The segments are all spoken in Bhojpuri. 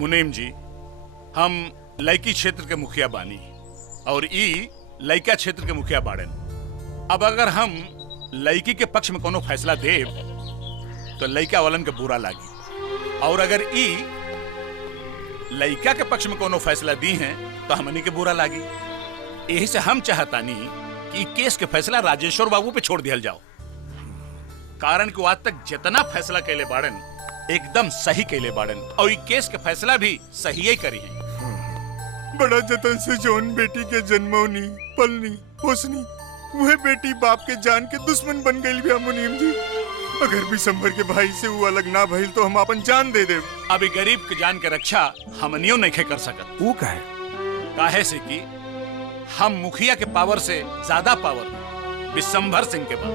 मुनीम जी, हम लइकी क्षेत्र के मुखिया बानी और ई लइका क्षेत्र के मुखिया बाड़न। अब अगर हम लइकी के पक्ष में कोनो फैसला देव तो लइका वालन के बुरा लागी, और अगर ई लइका के पक्ष में कोनो फैसला दी हैं तो हमनी के बुरा लागी। यही से हम चाहतानी कि केस के फैसला राजेश्वर बाबू पे छोड़ दिया जाओ, कारण कि आज तक जितना फैसला कैले बाड़न एकदम सही कैले बाड़न और ये केस के फैसला भी सही ही करी है। बड़ा जतन से जौन बेटी के जन्मौनी पलनी पोसनी वह बेटी बाप के जान के दुश्मन बन गई भी मुनीम जी। अगर बिशंबर के भाई से वो अलग ना भइल तो हम अपन जान दे देव। अभी गरीब के जान के रक्षा हमनियों नहीं कर सकत। वो काहे से कि हम मुखिया के पावर से ज्यादा पावर बिशंबर सिंह के पास।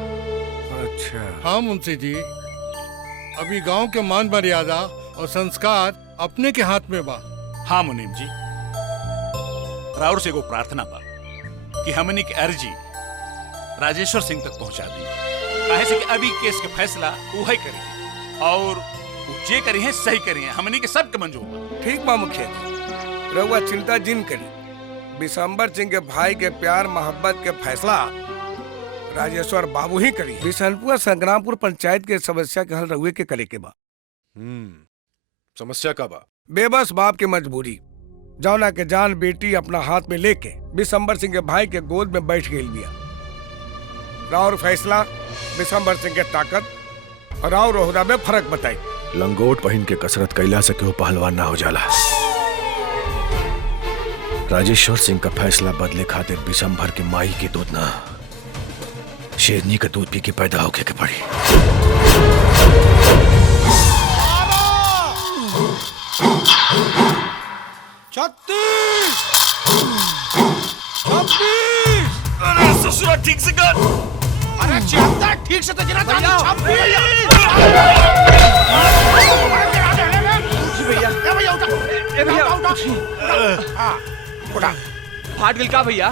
अच्छा। हाँ मुंशी जी, अभी गांव के मान मर्यादा और संस्कार अपने के हाथ में बा। हाँ मुनीम जी, राउर से को प्रार्थना बा कि हमनी की अर्जी राजेश्वर सिंह तक पहुंचा दी। काहे से कि अभी केस के फैसला वही करेंगे और जे करी है सही करी है, हमनी के सबके मंजूर बा। ठीक बा मुखिया जी, रउआ चिंता जिन करी। बिशंबर सिंह के भाई के प्यार मोहब्बत के फैसला राजेश्वर बाबू ही करी। बिशनपुर संग्रामपुर पंचायत के समस्या के हल रउए के करे के बा। समस्या का बा? बेबस बाप की मजबूरी, जौना के जान बेटी अपना हाथ में लेके बिशंबर सिंह के भाई के गोद में बैठ गई बिया। राउर फैसला बिशंबर सिंह के ताकत और राउर ओहदा में फर्क बताई। लंगोट पहन के कसरत कैला से क्यों पहलवान ना हो जाला। राजेश्वर सिंह का फैसला बदले खातिर बिशंबर के माई के दूध ना शेरनी का दूध पी के पैदा होके के पड़ी। अरे ससुरा ठीक से कर। अरे 76 ठीक से तो गिना था। 26 भैया उठा फाट गिल का भैया?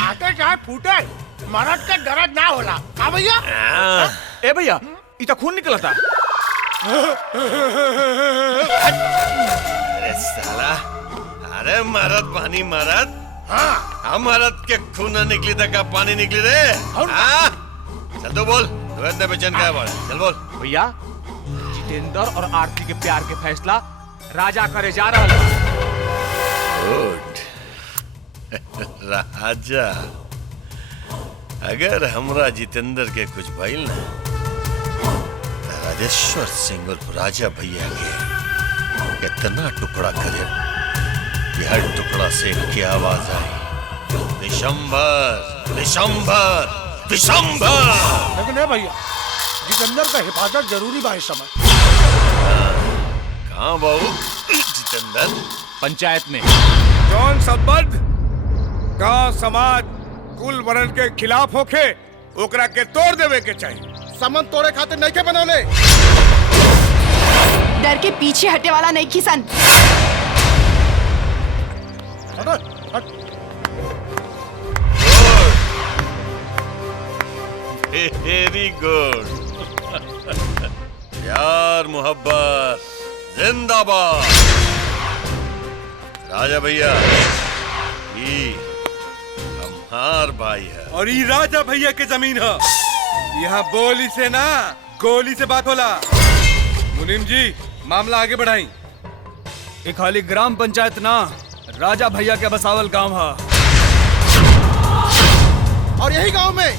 आटे चाहे फूटे मरद के दर्द ना होला का भैया? ए भैया इतना खून निकलता। अरे साला, अरे मरद पानी मरद। हाँ हम मरद के खून न निकली तक का पानी निकली रे। हाँ चल तो बोल, तू इतने बेचैन क्या है? चल बोल। भैया जितेंद्र और आरती के प्यार के फैसला राजा करे जा रहा है। राजा, अगर हमरा जितेंद्र के कुछ भइल ना, राजेश्वर सिंह और राजा भैया के कितना टुकड़ा करे कि हर टुकड़ा से इनकी आवाज आई, बिशंबर बिशंबर बिशंबर। लेकिन है भैया, जितेंद्र का हिफाजत जरूरी बा इस समय। कहाँ बाबू जितेंद्र? पंचायत में। जौन संबंध गांव समाज कुल वर्ण के खिलाफ होके ओकरा के तोड़ देवे के चाहिए। संबंध तोड़े खातिर नहीं के बनौले। डर के पीछे हटे वाला नहीं किसान। Very good. प्यार मोहब्बत जिंदाबाद। राजा भैया ये हमार भाई है और ये राजा भैया के जमीन है। यहाँ बोली से ना गोली से बात होला। मुनीम जी मामला आगे बढ़ाई। ये खाली ग्राम पंचायत ना राजा भैया के बसावल गांव है। और यही गांव में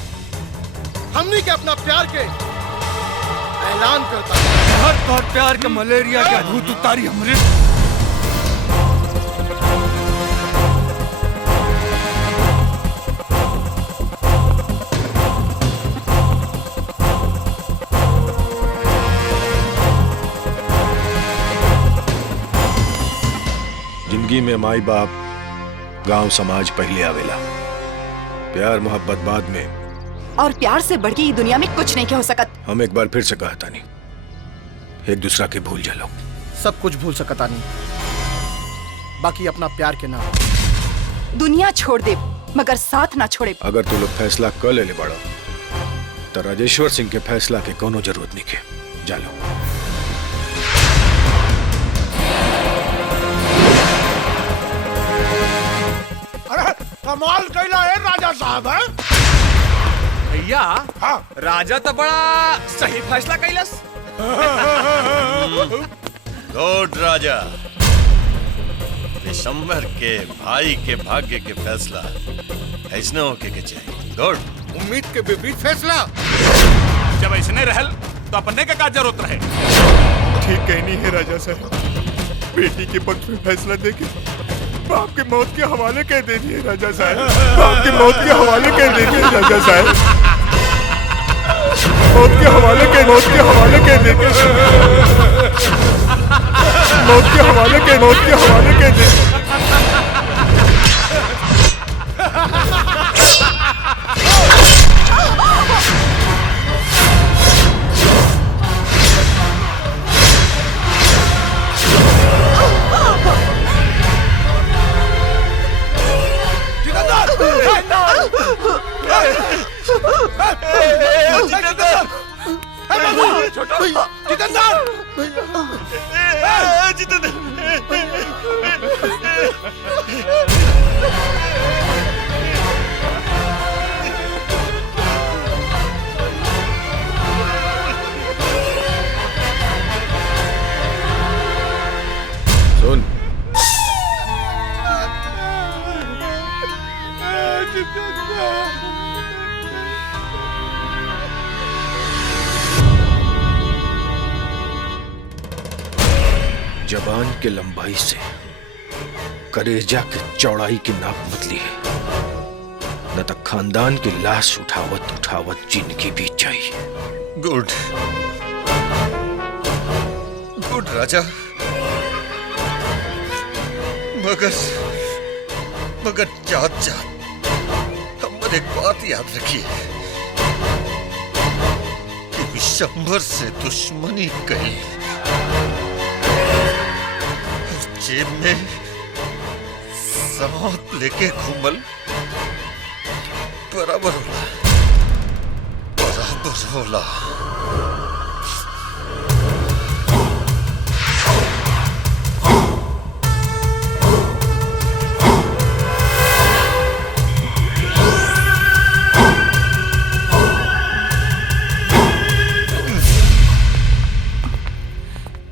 हमनी के अपना प्यार के ऐलान करता है। बहुत प्यार के मलेरिया के भूत उतारी हमरे। जिंदगी में माई बाप गांव समाज पहले आवेला, प्यार मोहब्बत बाद में। और प्यार से बढ़ के ये दुनिया में कुछ नहीं के हो सकत। हम एक बार फिर से कहा था नहीं, एक दूसरा के भूल जा लो। सब कुछ भूल सकता नहीं, बाकी अपना प्यार के नाम। दुनिया छोड़ दे मगर साथ ना छोड़े। अगर तू लोग फैसला कर ले बड़ा तो राजेश्वर सिंह के फैसला के कोनो जरूरत नहीं के। जा लो। कमाल कैला है राजा साहब है। भैया हाँ। राजा तो बड़ा सही फैसला कैलस। गुड राजा। दिसंबर के भाई के भाग्य के फैसला ऐसने होके के चाहिए। गुड। उम्मीद के विपरीत फैसला। जब ऐसने रहल तो अपने का क्या जरूरत रहे। ठीक कहनी है राजा साहब। बेटी के पक्ष में फैसला देके बाप के मौत के हवाले कह दे दिए राजा साहब। बाप के मौत के हवाले कह दे दिए राजा साहब। मौत के हवाले कह दे के मौत के हवाले कह दे। सुन, जबान के लंबाई से कलेजा के चौड़ाई की नाप मत ली है, न तो खानदान की लाश उठावत उठावत जिंदगी बीत जाए। गुड गुड राजा। मगर जात जात हम एक बात याद रखिए कि विशंभर से दुश्मनी कही जेब में सांप लेके घूमल बराबर होला।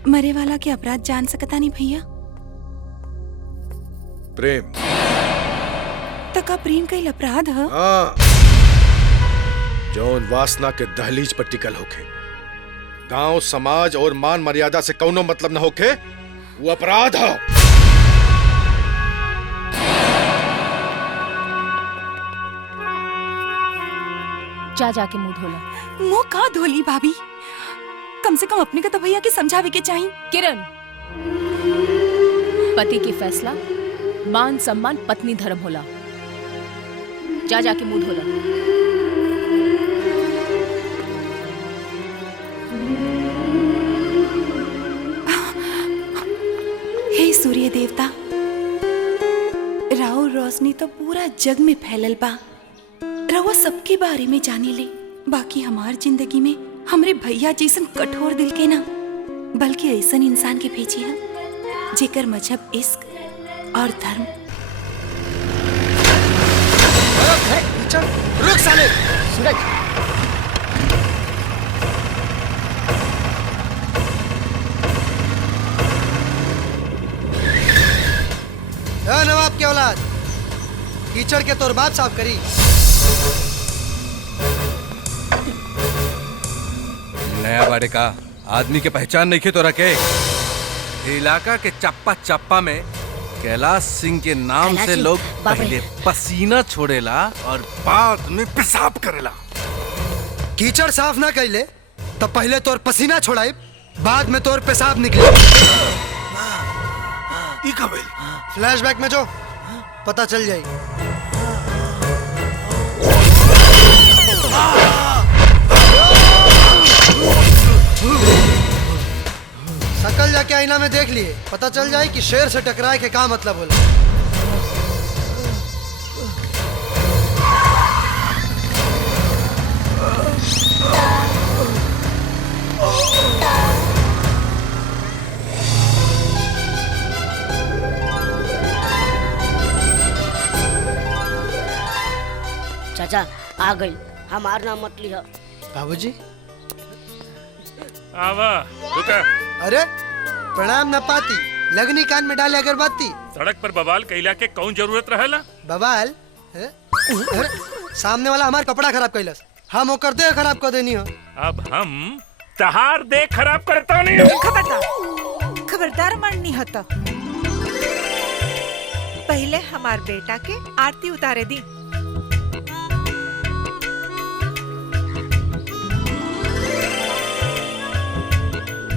मरे वाला के अपराध जान सकता नहीं भैया। प्रेम। तका प्रेम कईल अपराध है। हाँ, जौन वासना के दहलीज पर टिकल होके, गांव समाज और मान मर्यादा से कौनो मतलब न होके, वो अपराध है। जा जाके मुंह धोला। मुंह का धोली भाभी? कम से कम अपने का तो भैया के समझावे के चाहिए। किरण, पति की फैसला मान सम्मान पत्नी धर्म होला। जा जाके मुंह धोला। हे सूर्य देवता, राव रोशनी तो पूरा जग में फैलल बा। रवा सबके बारे में जाने ले, बाकी हमार जिंदगी में हमरे भैया जैसन कठोर दिल के ना, बल्कि ऐसन इंसान के भेजी है जेकर मजहब इश्क और धर्म। रुक साले। सूरज, नवाब के औलाद, कीचड़ के तोर बाप साफ करी। नया बाड़े का आदमी के पहचान नहीं खे तो रखे। इलाका के चप्पा चप्पा में कैलाश सिंह के नाम से लोग पहले पसीना छोड़ेला और बाद में पेशाब करेला। कीचड़ साफ ना कैले तब पहले तोर पसीना छोड़ाई, बाद में तोर पेशाब निकले। फ्लैशबैक में जो पता चल जाए। सकल जाके आईना में देख लिए, पता चल जाए कि शेर से टकराए के क्या मतलब होला। चाचा आ गई, हमार नाम मत लिया। बाबूजी। आवा रुका। अरे प्रणाम न पाती, लगनी कान में डाले अगरबत्ती। सड़क पर बवाल कैला के कौन जरूरत रहेला? बवाल? अरे सामने वाला हमार कपड़ा खराब कैलस, हम ओकर देह खराब कर देनी हो। अब हम तहार देह खराब करता नहीं हो। खबरदार, खबरदार मरनी होता। पहले हमार बेटा के आरती उतारे दी।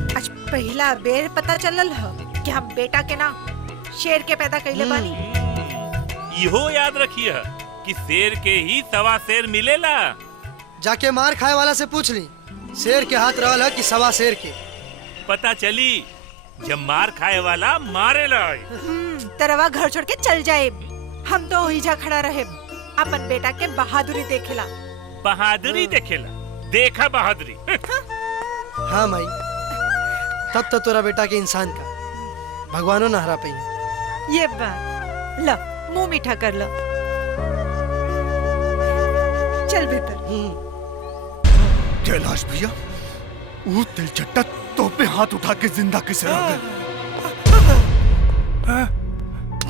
आज पहला बेर पता चलल है कि हम बेटा के ना शेर के पैदा कैले बानी। इहो याद रखिए कि शेर के ही सवा शेर मिलेला। जाके मार खाए वाला से पूछ ली, शेर के हाथ रहल है कि सवा शेर के। पता चली जब मार खाए वाला मारेला। तरवा घर छोड़ के चल जाए, हम तो हिजा खड़ा रहे, अपन बेटा के बहादुरी देखेला। बहादुरी देखेला? देखा बहादुरी। हाँ माई, तब तो तोरा बेटा के इंसान का भगवानो न हरा पाई। ये बात लो, मुंह मीठा कर लो। चल भीतर। कैलाश भैया, वो तिलचट्टा तो पे हाथ उठा के जिंदा कैसे रह गए?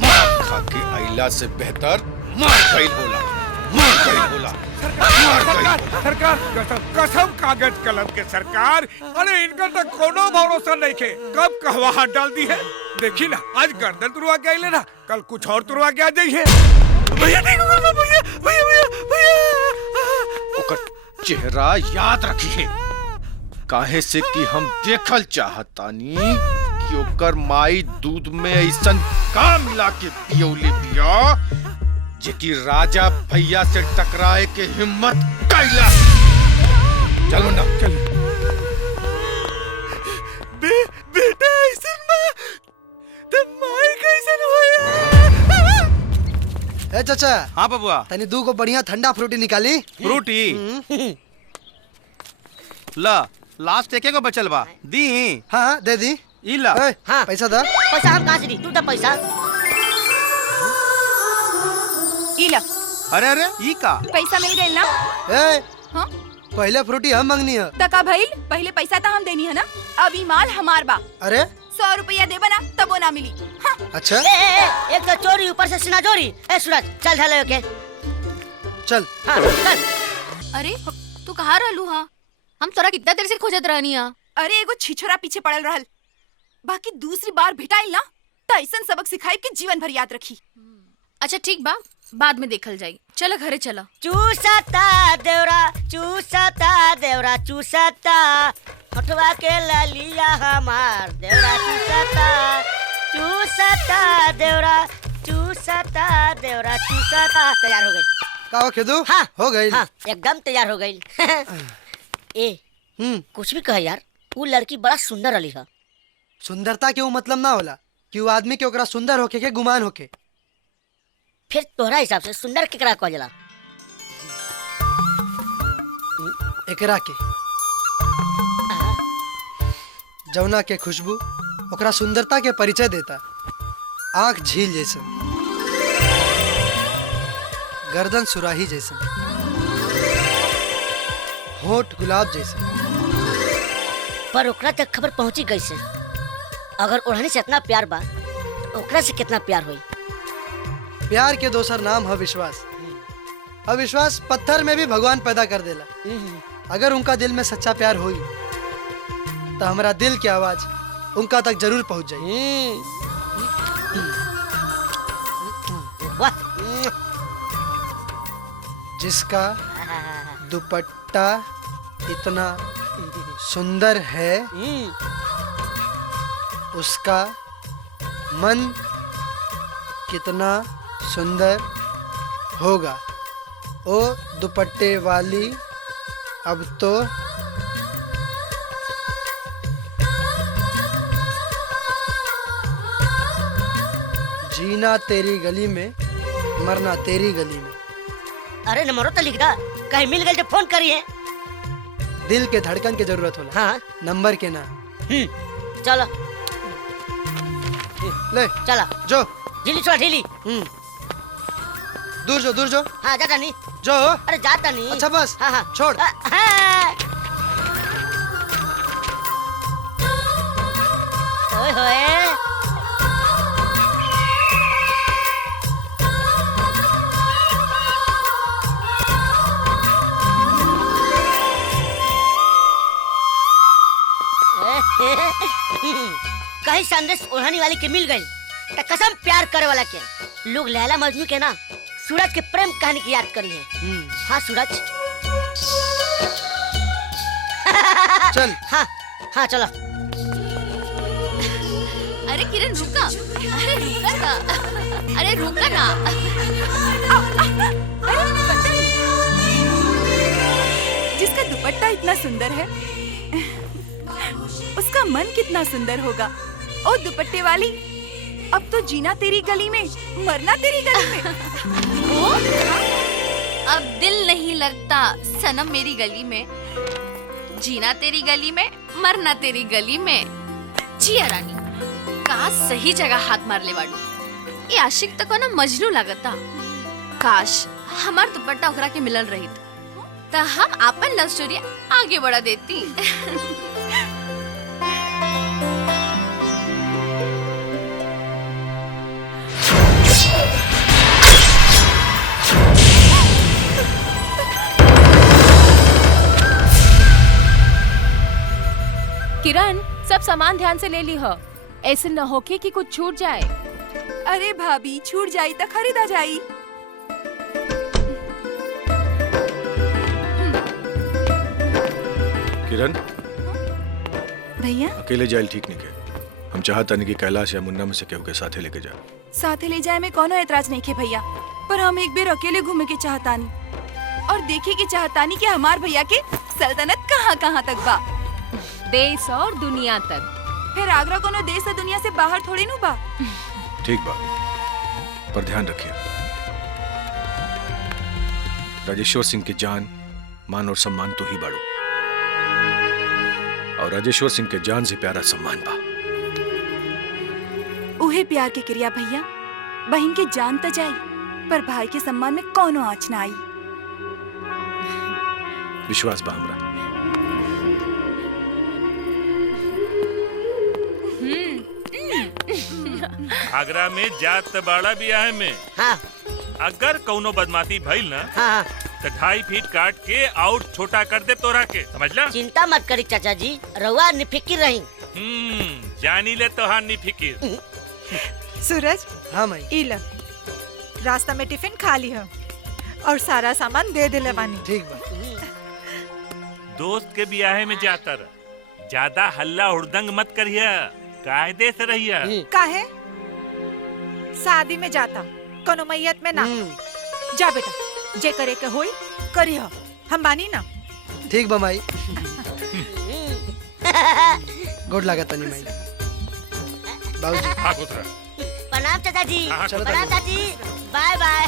मार खा के आइला से बेहतर मार गइल होला, मार गइल होला, मार गइल। सरकार कसम कागज कलम के सरकार। अरे इनका तो कोनो भरोसा नहीं के, कब कहवा हाथ डाल दी है। देखी ना, आज गर्दन तुरवा के आइले ना, कल कुछ और तुरवा के आ जाइए। भैया नहीं भैया भैया भैया भैया। ओकर चेहरा याद रखिए, काहे से कि हम देखल चाहतानी कि ओकर माई दूध में ऐसन का मिला के पियौले बिया जेकि राजा भैया से टकराए के हिम्मत कैला। चलो ना चल। बेटा ऐसन बा त माई कैसन होया? ए चाचा। हाँ बबुआ। तनी दू को बढ़िया ठंडा फ्रूटी निकाली। फ्रूटी? ला, लास्ट एके को बचल बा, दी? हाँ दे दी। इला। हाँ। पैसा दे। पैसा हम कहाँ से दी? तू तो पैसा। इला। अरे अरे ई का? पैसा मिल गइल ना? ए, हाँ? पहले फ्रूटी हम मंगनी है। तका भइल, पहले पैसा तो हम देनी है ना, अभी माल हमार बा। अरे 100 रुपया देबा ना तब वो ना मिली। हाँ? अच्छा। एक तो चोरी ऊपर से सीना चोरी। ए सूरज चल ढाले के। चल। हाँ चल। अरे तू कहाँ रहलू? हाँ, हम तोरा कितना देर से खोजत रहनी है। अरे एगो छिछोरा पीछे पड़ल रहल, बाकी दूसरी बार भेटाइल ना तो ऐसन सबक सिखाई कि जीवन भर याद रखी। अच्छा ठीक बा, बाद में देखल जाई। चलो घरे चलो। चूसता देवरा, चूसता देवरा, चूसता हटवा के ललिया हमार देवरा, चूसता चूसता देवरा, चूसता देवरा, चूसता। तैयार हो गई। का हो खेदू? हाँ हो गई। हाँ एकदम तैयार हो गई। ए कुछ भी कहे यार, वो लड़की बड़ा सुंदर रही है। सुंदरता के वो मतलब ना होला कि वो आदमी के ओकरा सुंदर होके के गुमान होके। फिर तोहरा हिसाब से सुंदर केकरा कहल जाला? एकरा के जौना के खुशबू ओकरा सुंदरता के परिचय देता। आंख झील जैसन, गर्दन सुराही जैसन, होठ गुलाब जैसन। पर ओकरा तक खबर पहुंची कैसे? अगर ओढ़नी से इतना प्यार बा तो ओकरा से कितना प्यार हुई? प्यार के दोसर नाम है विश्वास। अविश्वास पत्थर में भी भगवान पैदा कर देला। अगर उनका दिल में सच्चा प्यार हुई तो हमारा दिल की आवाज उनका तक जरूर पहुंच जाए। जिसका दुपट्टा इतना सुंदर है, उसका मन कितना सुंदर होगा। ओ दुपट्टे वाली, अब तो जीना तेरी गली में, मरना तेरी गली में। अरे नंबरों तो लिख दा, कहीं मिल गए तो फोन करिए। दिल के धड़कन की जरूरत होला। हाँ नंबर के ना। चलो ले चला जो ढीली छोड़ा ढीली। दूर जो दूर जो। हाँ जा नहीं जो अरे जाता नहीं। अच्छा बस हाँ हाँ छोड़। ओए होए। कहीं संदेश ओढ़ाने वाली के मिल गई तो कसम प्यार करे वाला के लोग लैला मजनू के ना सूरज के प्रेम कहानी की याद करी है। हाँ सूरज। चल। हाँ हाँ चलो। अरे किरण रुका, अरे रुका ना, अरे रुका ना। जिसका दुपट्टा इतना सुंदर है उसका मन कितना सुंदर होगा। ओ दुपट्टे वाली, अब तो जीना तेरी गली में, मरना तेरी गली में। ओ? अब दिल नहीं लगता सनम मेरी गली में, जीना तेरी गली में, मरना तेरी गली में। जिया रानी, का सही जगह हाथ मार ले वाडू। ये आशिक तक ना मजनू लगता। काश हमार दुपट्टा ओकरा के मिलल रही तो हम अपन लव स्टोरी आगे बढ़ा देती। किरण, सब सामान ध्यान से ले ली हो, ऐसे न होके कि कुछ छूट जाए। अरे भाभी, छूट जाई तो खरीदा जाई। किरण, भैया अकेले जाइल ठीक नहीं के। हम चाहता नहीं कि कैलाश या मुन्ना में से केहू के साथे लेके जा। साथे ले जाए में कोनो एतराज नहीं के भैया, पर हम एक बेर अकेले घूमे के चाहतानी और देखे के चाहतानी कि हमार भैया के सल्तनत कहाँ कहाँ तक बा। देश और दुनिया तक। फिर आगरा कोनो देश और दुनिया से बाहर थोड़ी नु बा। ठीक बा, पर ध्यान रखिए राजेश्वर सिंह की जान, मान और सम्मान तो ही बाड़ू, और राजेश्वर सिंह के जान से प्यारा सम्मान बा। उहे प्यार के क्रिया भैया, बहन के जान त जाई पर भाई के सम्मान में कोनो आँच ना आई। विश्वास बा हमरा। आगरा में जात बाड़ा बियाह में हाँ। अगर कौनो बदमाशी भइल ना हाँ। तो 2.5 फीट काट के और छोटा कर दे तोरा के, समझला? चिंता मत करी चाचा जी, रउआ निफिकिर रही। जानी ले तो हाँ निफिकिर। सूरज। हाँ माई। इला रास्ता में टिफिन खा ली हो और सारा सामान दे दिले बानी। ठीक बा। दोस्त के बियाहे में जाता रह, ज्यादा हल्ला हुड़दंग मत करिया, कायदे से रहिया। काहे? शादी में जाता, कोनो मैयत में ना। जा बेटा, जे करे के होई करी हो, हम बानी ना। ठीक बा माई। गुड लगा तनी माई। बाबूजी। हाँ पुत्र। प्रणाम चाचा जी। चलो प्रणाम चाची। By by.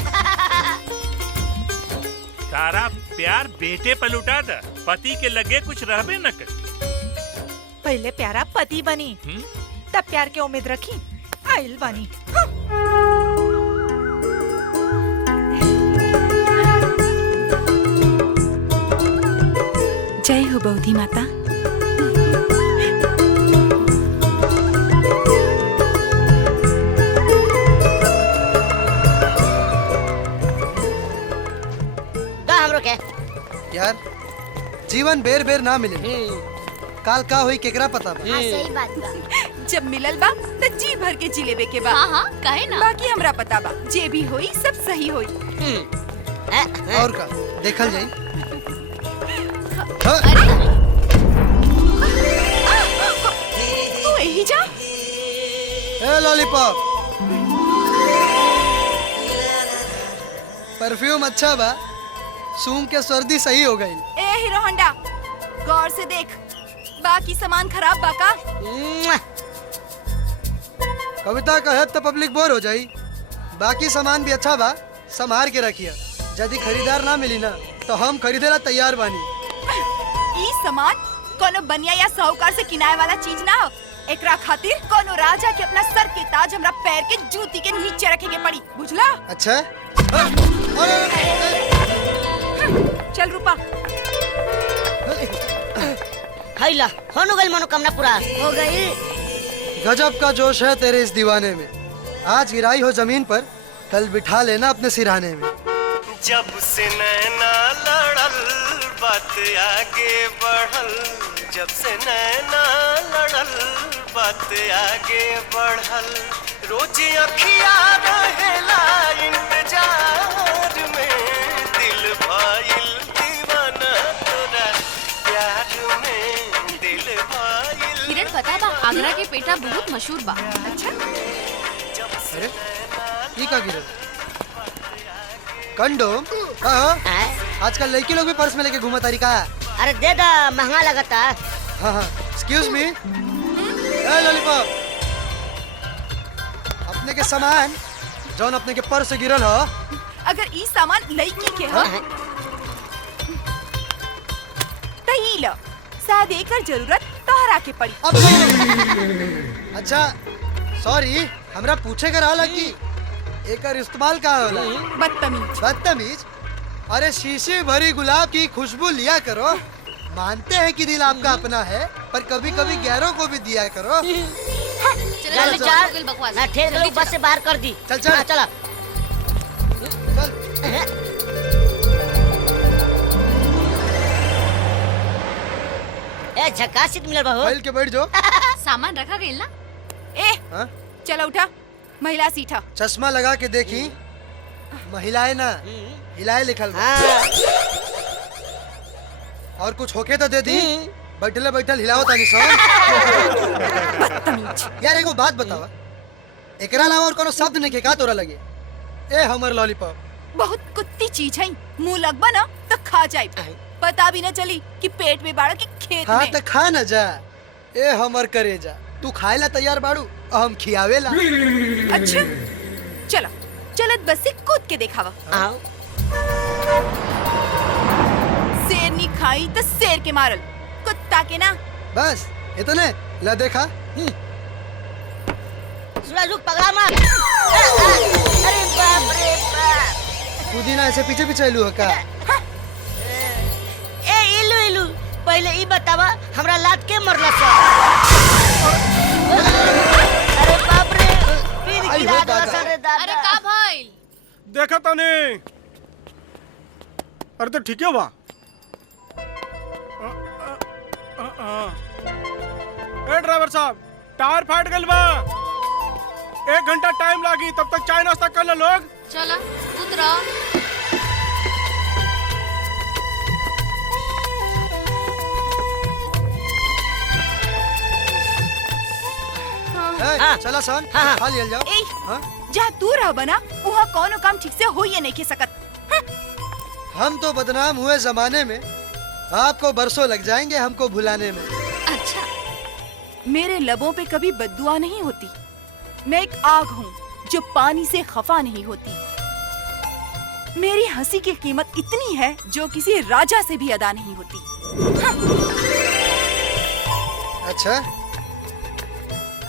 तारा प्यार बेटे पर लुटा था, पति के लगे कुछ रहबे न कर। पहले प्यारा पति बनी, तब प्यार के उम्मीद रखी, आइल बानी। जय हो बौधी माता। यार जीवन बेर बेर ना मिले, काल का हुई केकरा पता बा। हाँ, सही बात बा। जब मिलल बा तो जी भर के जी लेवे के बा। हाँ हाँ, काहे ना। बाकी हमरा पता बा, जे भी होई सब सही होई। और का देखल जाई। तू यही जा। ए लॉलीपॉप, परफ्यूम अच्छा बा, सूंघ के सर्दी सही हो गई। ए हीरो होंडा, गौर से देख, बाकी सामान खराब बा का? कविता कहे तो पब्लिक बोर हो जाई। बाकी सामान भी अच्छा बा, संभार के रखिए। यदि खरीदार ना मिली ना तो हम खरीदेला तैयार बानी। ई सामान कोनो बनिया या साहूकार से किनाए वाला चीज ना हो। एकरा खातिर कोनो राजा के अपना सर के ताज हमरा पैर के जूती के नीचे रखे के पड़ी, बुझला? अच्छा। चल रूपा। हैला हो गई मनोकामना पूरा हो गई। गजब का जोश है तेरे इस दीवाने में। आज गिराई हो जमीन पर, कल बिठा लेना अपने सिरहाने में। जब से नैना लड़ल बात आगे बढ़ल, जब से नैना लड़ल बात आगे बढ़ल, रोज अखिया रहेला इंतजार में, दिल भइल दीवाना तोरा प्यार में, दिल भइल। किरण पता बा आगरा के पेठा बहुत मशहूर बा। अच्छा अरे ये का गिरे कंडोम? हाँ आजकल लड़की लोग भी पर्स में लेके घूमा तारी का। अरे दे दा, महंगा लगता। हाँ हाँ एक्सक्यूज मी लॉलीपॉप, अपने के सामान जौन अपने के पर्स से गिरल हो, अगर ई सामान लड़की के हो तो ई लो, शायद एकर जरूरत तोहरा के पड़ी। अच्छा सॉरी, हमरा पूछे कर रहा कि एकर इस्तेमाल का होला? बदतमीज। बदतमीज? अरे शीशी भरी गुलाब की खुशबू लिया करो। मानते हैं कि दिल आपका अपना है, पर कभी कभी गैरों को भी दिया करो। चल चल ना ठेर लोग बस से बाहर कर दी। चल चल चला ए झकासित मिलल बहू। बैठ के बैठ जाओ। सामान रखा गया ना? ए चलो उठा, महिला सीटा। चश्मा लगा के देखी, महिलाएं ना हिलाए लिखल बा। और कुछ होके तो दे दी, बैठले बैठल हिलाओ तानी सो। यार एगो बात बतावा, एकरा अलावा और कोनो शब्द नहीं के का तोरा लगे? ए हमर लॉलीपॉप बहुत कुत्ती चीज है, मुंह लगबा ना तो खा जाए, पता भी न चली कि पेट में बाड़ा की खेत हाँ में। तो खा न जा। ए हमर करेजा, तू खाए ला तैयार बाड़ू, हम खियावेला। अच्छा चलो चलत बस से कूद के देखावा। आओ शेर नहीं खाई तो शेर के मारल, कुत्ता के ना। बस इतने ला देखा। सूरज रुक, पगला मार। अरे बाप रे बाप, पुदीना ऐसे पीछे पीछे इलू है का? ए इलू इलू, पहले ई बतावा हमरा लात के मरला सा। अरे बाप रे, पीर की दाद रे दादा। अरे का भाई देखा तो नहीं? अरे तो ठीक है बा। ए ड्राइवर साहब, टायर फाट गल बा, 1 घंटा टाइम लागी, तब तक चाय नाश्ता कर ले लोग। चला उतरा। चला सन खा लिया जाओ। ए जहाँ तू रह बना वहाँ कौन काम ठीक से हो ये नहीं के सकत। हम तो बदनाम हुए जमाने में, आपको बरसों लग जाएंगे हमको भुलाने में। अच्छा, मेरे लबों पे कभी बद्दुआ नहीं होती। मैं एक आग हूँ जो पानी से खफा नहीं होती। मेरी हंसी की कीमत इतनी है जो किसी राजा से भी अदा नहीं होती। अच्छा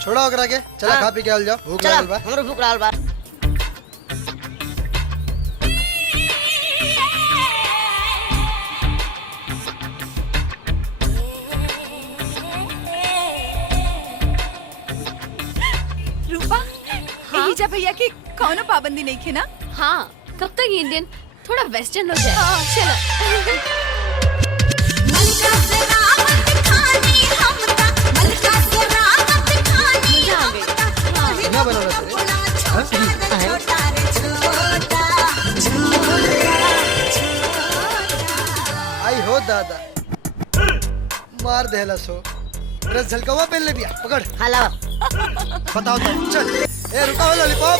छोड़ा ओकरा के, चला खा पी के आल जाओ, भूख लागल बा। हमरो भूख लागल बा। रूपा, हीजा भैया की कौनो पाबंदी नहीं खे ना? हाँ, कब तक इंडियन थोड़ा वेस्टर्न हो जाए। हाँ, चलो। ना बना आई हो दादा, मार देला सो। ड्रेस झलकवा पहन ले बिया, पकड़। हाँ लाओ। बताओ तो, चल। ए रुका हो लॉलीपॉप।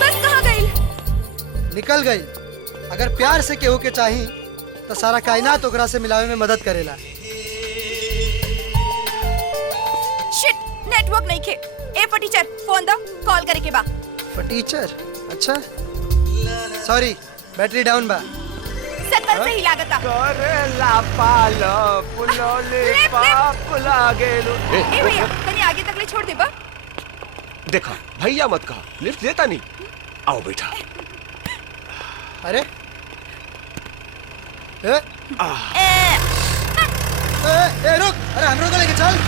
बस कहाँ गई? निकल गई। अगर प्यार से केहू के चाही तो सारा कायनात ओकरा से मिलावे में मदद करेला। शिट, नेटवर्क नहीं खे। ए फटीचर, फोन दो, कॉल करे के बा। फटीचर? अच्छा सॉरी, बैटरी डाउन बा। सत्तर से ही लागता। करेला पालो पुलोले पाप लागेलो। ए भैया, तनी आगे तक ले छोड़ दे बा। देखा भैया मत कहा, लिफ्ट देता नहीं। आओ बेटा। अरे ए, रुक, अरे हमरो को लेके चल।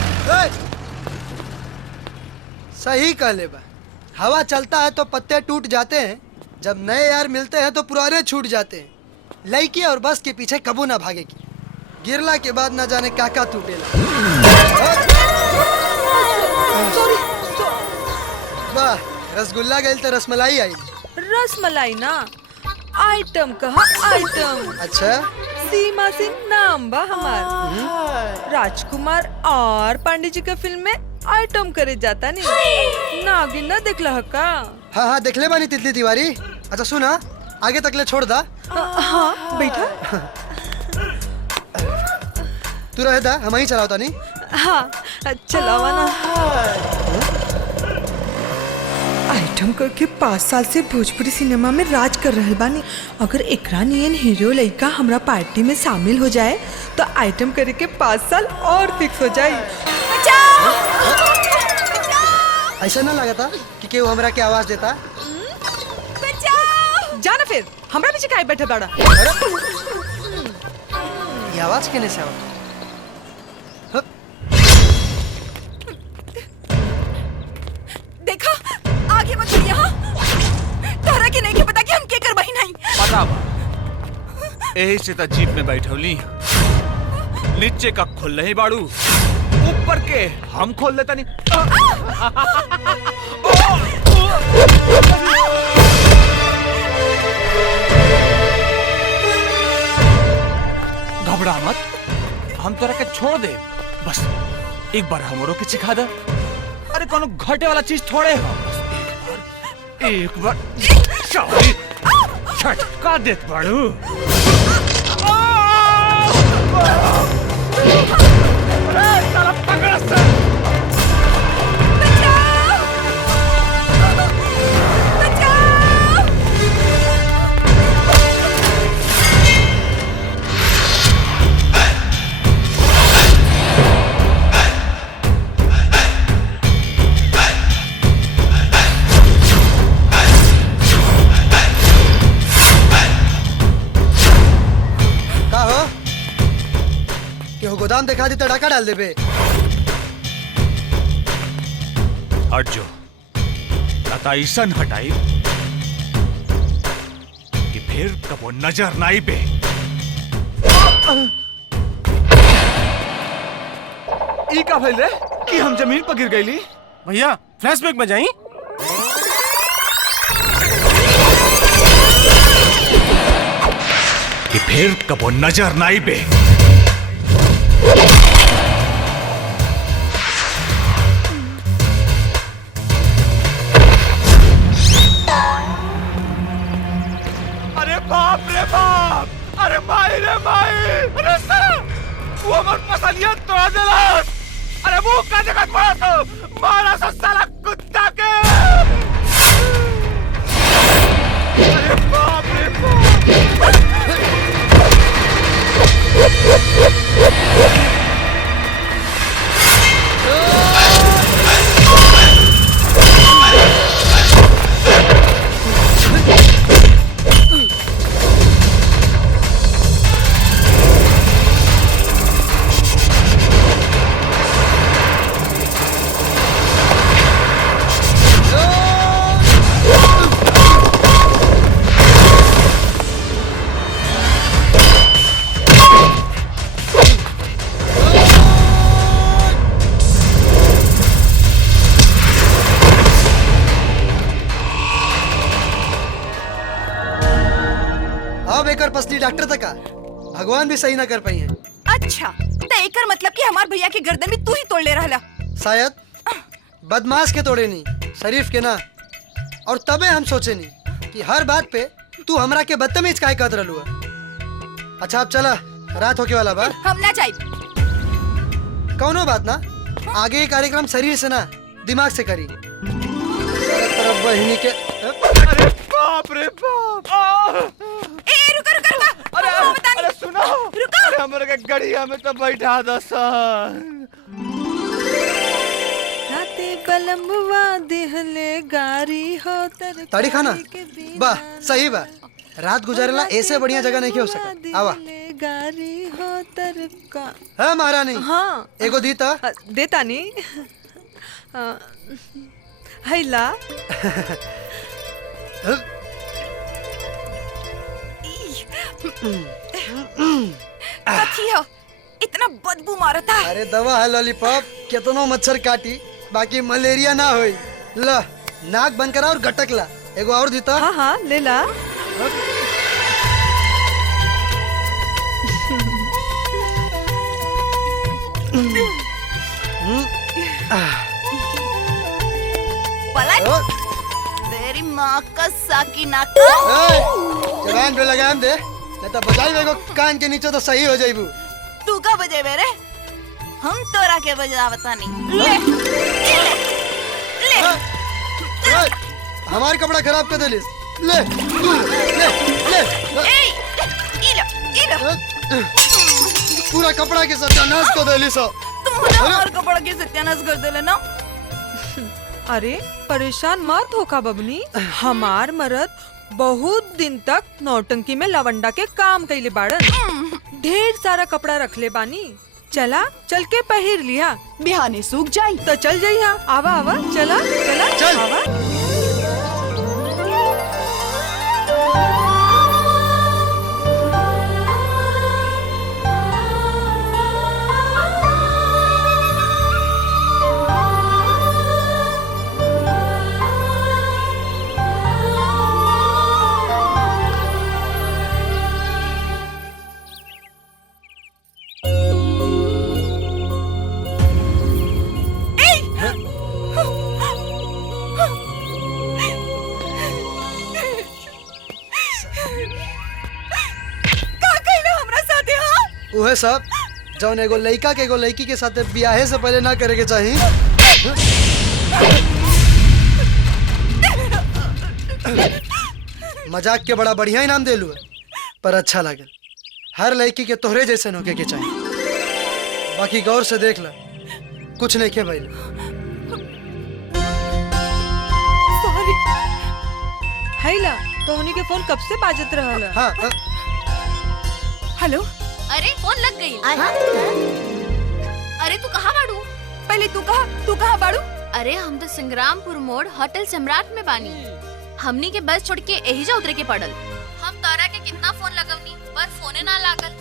सही कह ले बा, हवा चलता है तो पत्ते टूट जाते हैं, जब नए यार मिलते हैं तो पुराने छूट जाते हैं। लड़की और बस के पीछे कबू ना भागेगी, गिरला के बाद ना जाने क्या क्या टूटेला। वाह, रसगुल्ला गई तो रसमलाई आई। रसमलाई ना, आइटम कहा आइटम। अच्छा, सीमा सिंह नाम बा हमार। राजकुमार और पांडे जी का फिल्म में आइटम करे जाता नहीं। नागिन ना देखला का? हाँ हाँ देख ले बानी तितली तिवारी। अच्छा सुना, आगे तक ले छोड़ दा। हाँ बैठा। तू रहे दा, हम ही चलाओ तानी। हाँ चलावा ना। आइटम करके 5 साल से भोजपुरी सिनेमा में राज कर रहल बानी। अगर एकरा नियन हीरो लड़का हमरा पार्टी में शामिल हो जाए तो आइटम करे के 5 साल और फिक्स हो जाए। ऐसा ना लगा था कि केहू हमरा के आवाज देता। जाना फिर, हमरा पीछे काहे बैठा बाड़ा? ये आवाज केने से आवत? देखा, आगे मत बढ़िया। तोहरा के नहीं के पता कि हम के करवाही नहीं। पता बा, यही से तो जीप में बैठौली। नीचे का खोल रही बाड़ू, ऊपर के हम खोल लेता नहीं। घबरा मत, हम तोरा के छोड़ दे। बस एक बार हमरो के सिखा दे। अरे कोनो घटे वाला चीज थोड़े हो। एक बार सॉरी झटका देत बाड़ू। गोदाम दिखा दी तो डाका डाल दे बे। हट जो, ऐसन हटाई कि फिर कबो नजर ना आई बे। ई का भइल रे कि हम जमीन पर गिर गईली? भैया फ्लैशबैक में जाई। कि फिर कबो नजर ना आई बे। अरे बाप रे बाप, अरे माई रे माई, अरे साला वो हमर पसलियत तोड़ देलस। अरे वो का जगह पड़ा तो मारा सा साला कुत्ता के। अरे बाप रे बाप। पसली डॉक्टर तक भगवान भी सही ना कर पाई है। अच्छा तो एकर मतलब कि हमार भैया के गर्दन भी तू ही तोड़ ले रहला। शायद बदमाश के तोड़े नहीं, शरीफ के ना। और तबे हम सोचे नहीं कि हर बात पे तू हमरा के बदतमीज काहे कहत रहलू। अच्छा अब चला, रात होके वाला बा। हम ना जाई। कौनो बात ना, आगे ये कार्यक्रम शरीर से ना दिमाग से करी। तरफ बहिनी के। अरे बाप रे बाप। ए रुको रुको रुको। अरे सुनो, रुको। अरे हमरे के गड़िया में तो बैठा दस। राते बलमवा दिहले गारी हो तर ताड़ी खाना बा सही बा, रात गुजारेला ऐसे बढ़िया जगह नहीं हो सका। आवा। गारी हो तरका। हाँ महारानी। हाँ एगो दीता। देता नहीं। हैला। कथी हो इतना बदबू मारता। अरे दवा है लॉलीपॉप, कितनो मच्छर काटी बाकी मलेरिया ना होई। ला नाक बंद करा और गटक ला। एगो और दीता। हाँ हाँ ले ला। पलट तेरी माँ का साकी नाका। जवान पे लगाम दे, नहीं तो बजाई एगो कान के नीचे तो सही हो जाइबू। तू का बजे मेरे? हम तोरा के बजावता नहीं। ले ले ले। हमारे कपड़ा खराब कर देलिस। ले ले ले। पूरा कपड़ा के सत्यानाश कर देलिस। तुम हमारे कपड़ा के सत्यानाश कर देले ना। अरे परेशान मत हो का बबनी, हमार मर्द बहुत दिन तक नौटंकी में लवंडा के काम कैले बाड़न। ढेर सारा कपड़ा रख ले बानी, चला चल के पहिर लिया, बिहाने सूख जाई तो चल जाइया। आवा आवा चला चला चल। आवा। उहे सब जौन एगो लड़का के एगो लड़की के साथ ब्याहे से पहले ना करे के चाहिए। मजाक के बड़ा बढ़िया इनाम देलू है, पर अच्छा लगे। हर लड़की के तोहरे जैसे होके के चाहिए। बाकी गौर से देख ला, कुछ नहीं के भाई। सॉरी। हैला तोहनी के फोन कब से बाजत रहल? हाँ। हेलो। अरे फोन लग गई। अरे तू कहाँ बाड़ू? पहले तू कहाँ बाड़ू? अरे हम तो संग्रामपुर मोड़ होटल सम्राट में बानी। हमनी के बस छोड़ के यही जा उतरे के पड़ल। हम तोरा के कितना फोन लगवनी पर फोने ना लागल।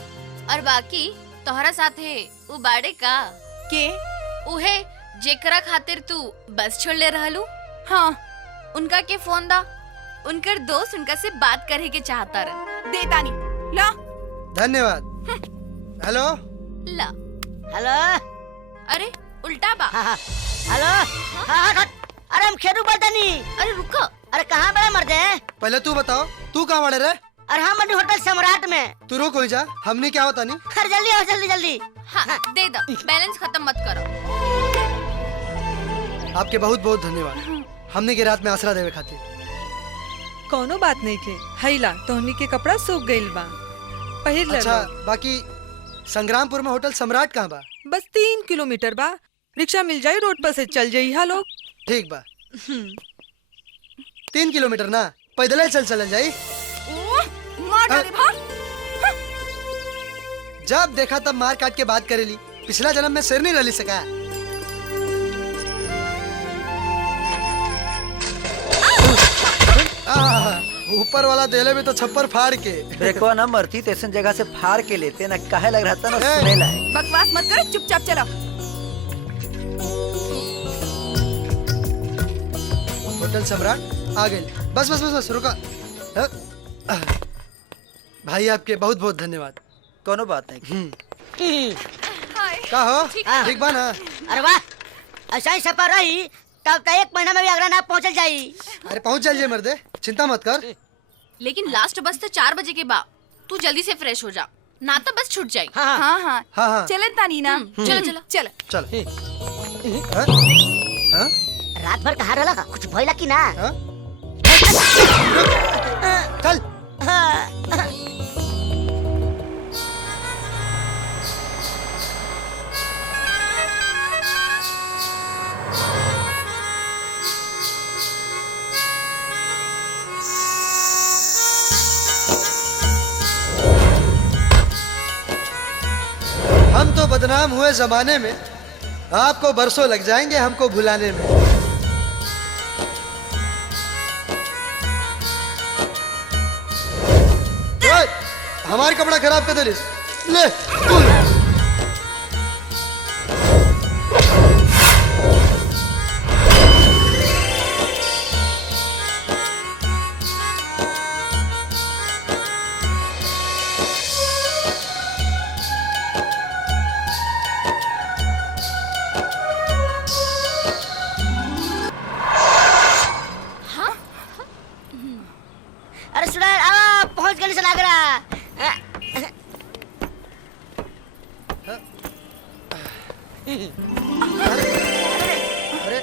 और बाकी तोहरा साथे उ बाड़े का के उहे जेकरा खातिर तू बस छोड़ ले रहलू। हाँ उनका के फोन दा, उनकर दोस्त उनका से बात करे के चाहता रह। दे तानी ला। धन्यवाद। हेलो ला। हेलो। अरे उल्टा बा। हेलो। हाँ अरे हम खेरू बदनी। अरे रुको। अरे कहाँ बड़े मर्दे? पहले तू बताओ, तू कहाँ बड़े रे? अरे हम बनी होटल सम्राट में। तू रुक हो जा, हमने क्या होता नहीं। अरे जल्दी आओ जल्दी जल्दी। हाँ दे दो, बैलेंस खत्म मत करो। आपके बहुत बहुत धन्यवाद, हमने की रात में आसरा देवे खातिर। कोनो बात नहीं के। हैला तोहनी के कपड़ा सूख गइल बा, पहिर ले। अच्छा बाकी संग्रामपुर में होटल सम्राट कहाँ बा? बस 3 किलोमीटर बा, रिक्शा मिल जाई, रोड पर से चल जाई। हा लोग ठीक बा। 3 किलोमीटर ना, पैदल चल जाई। मार डाले भाग। जब देखा तब मार काट के बात करेली। पिछला जन्म में शेर नहीं रली सका। ऊपर वाला देले में तो छप्पर फाड़ के। देखो ना मरती तेसन जगह से फाड़ के लेते ना, काहे लग रहा था ना सुने लाए। बकवास मत करो, चुपचाप चलो। होटल सम्राट आ गए। बस बस बस बस रुका। भाई आपके बहुत बहुत धन्यवाद। कोनो बात नहीं। का हो ठीक बा ना? अरे वाह, ऐसा ही सफर रही तब तो 1 महीना में भी अगला ना पहुँचल जाई। अरे पहुँच जाइए मर्दे, चिंता मत कर। लेकिन लास्ट बस तो 4 बजे के बाद तू जल्दी से फ्रेश हो जा, ना तो बस छूट जाए। हाँ हाँ हाँ, हाँ। चले तानी ना। चलो चलो चलो चल। रात भर कहाँ रहला? कुछ भइला कि ना? चल। बदनाम हुए जमाने में आपको बरसों लग जाएंगे हमको भुलाने में। हमारे कपड़ा खराब कर दे ले तू। अरे सुना पहुंच गए सनागरा। अरे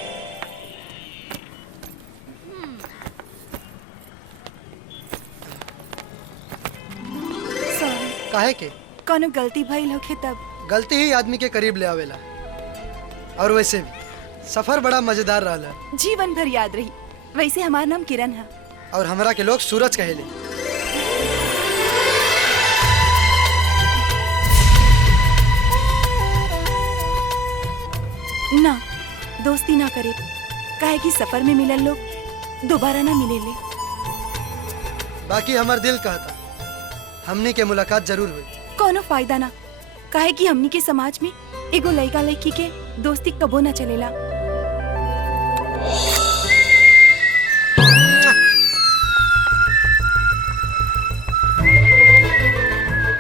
काहे के कोनो गलती भइल होखे तब। गलती ही आदमी के करीब ले आवेला। और वैसे भी सफर बड़ा मजेदार रहा। जीवन भर याद रही। वैसे हमार नाम किरण है और हमरा के लोग सूरज कहेले। ना दोस्ती ना करे, काहे कि सफर में मिलल लोग दोबारा ना मिलेले। बाकी हमार दिल कहता हमनी के मुलाकात जरूर हुई। कोनो फायदा ना, काहे कि हमनी के समाज में एगो लड़का लड़की के दोस्ती कबो ना चलेला।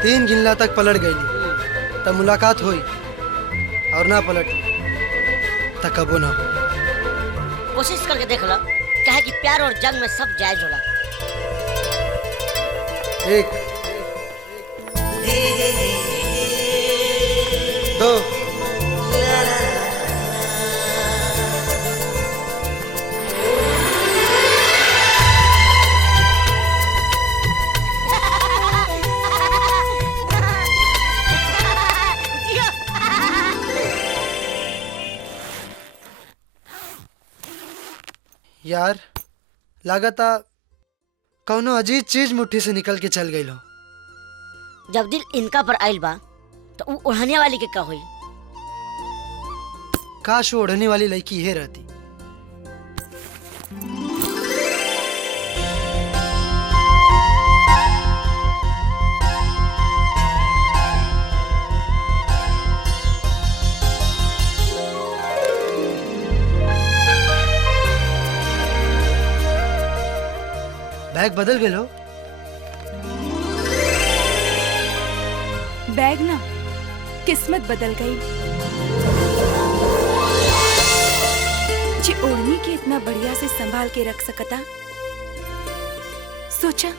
तीन गिनला तक पलट गई तब मुलाकात हुई और ना पलट तक कबो ना। कोशिश करके देख लो, कहे कि प्यार और जंग में सब जायज होला। एक, दो, यार लागता कौनो अजीब चीज मुट्ठी से निकल के चल गई हो। जब दिल इनका पर आइल बा तो वो ओढ़ने वाली के का हुई? काश वो ओढ़ने वाली लड़की ये रहती। बैग बदल गए लो। बैग ना, किस्मत बदल गई। जी ओढ़नी के इतना बढ़िया से संभाल के रख सकता, सोचा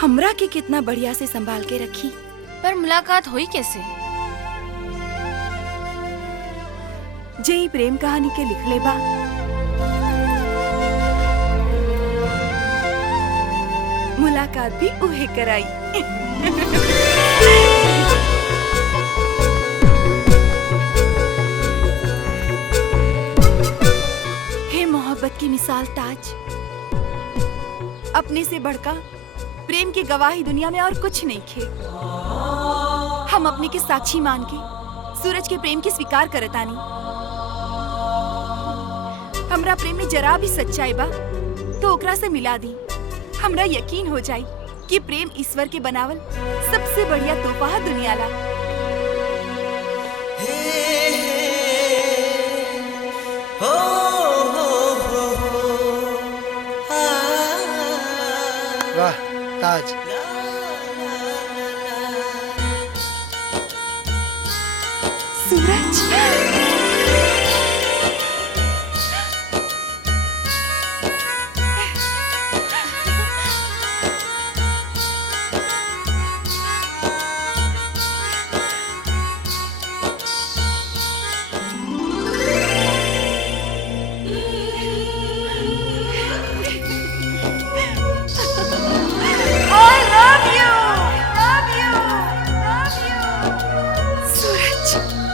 हमरा के कितना बढ़िया से संभाल के रखी। पर मुलाकात हुई कैसे? जे प्रेम कहानी के लिख ले बा, मुलाकात भी उहे कराई। हे मोहब्बत की मिसाल ताज, अपने से बढ़का प्रेम की गवाही दुनिया में और कुछ नहीं खे। हम अपने के साक्षी मान के सूरज के प्रेम की स्वीकार करतानी। हमरा प्रेम में जरा भी सच्चाई बा तो ओकरा से मिला दी। हमरा यकीन हो जाई कि प्रेम ईश्वर के बनावल सबसे बढ़िया तोहफा है दुनिया ला। वाह ताज, सूरज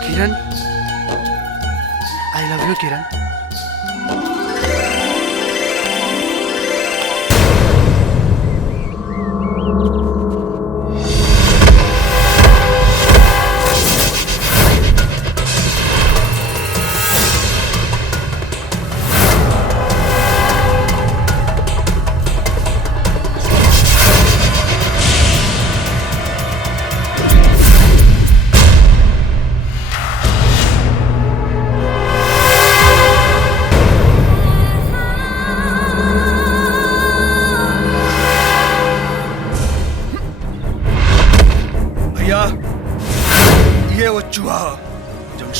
किरण, आई लव यू किरण।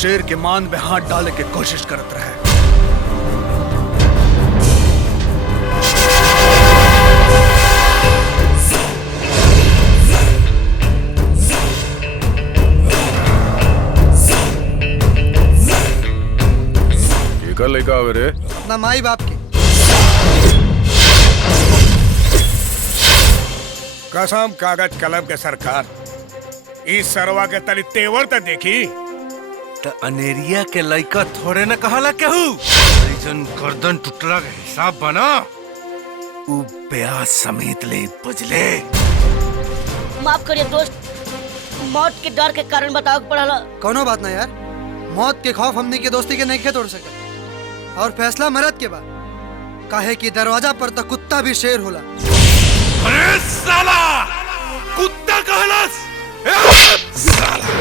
शेर के मान में हाथ डाले के कोशिश करत रहे। कर लेगा रे अपना माई बाप के कसम कागज कलम के सरकार, इस सरवा के तली तेवर तो देखी। तो अनेरिया के लइका थोड़े न कहाला केहू, जन गर्दन टुटला के हिसाब बना उ ब्याज समेत ले बुझले। माफ करिए दोस्त, मौत के डर के कारण बताओ पड़ला। कोनो बात ना यार, मौत के खौफ हमने के दोस्ती के नहीं के तोड़ सके। और फैसला मरद के बाद, काहे कि दरवाजा पर तो कुत्ता भी शेर होला। अरे साला, कुत्ता कहलास? साला।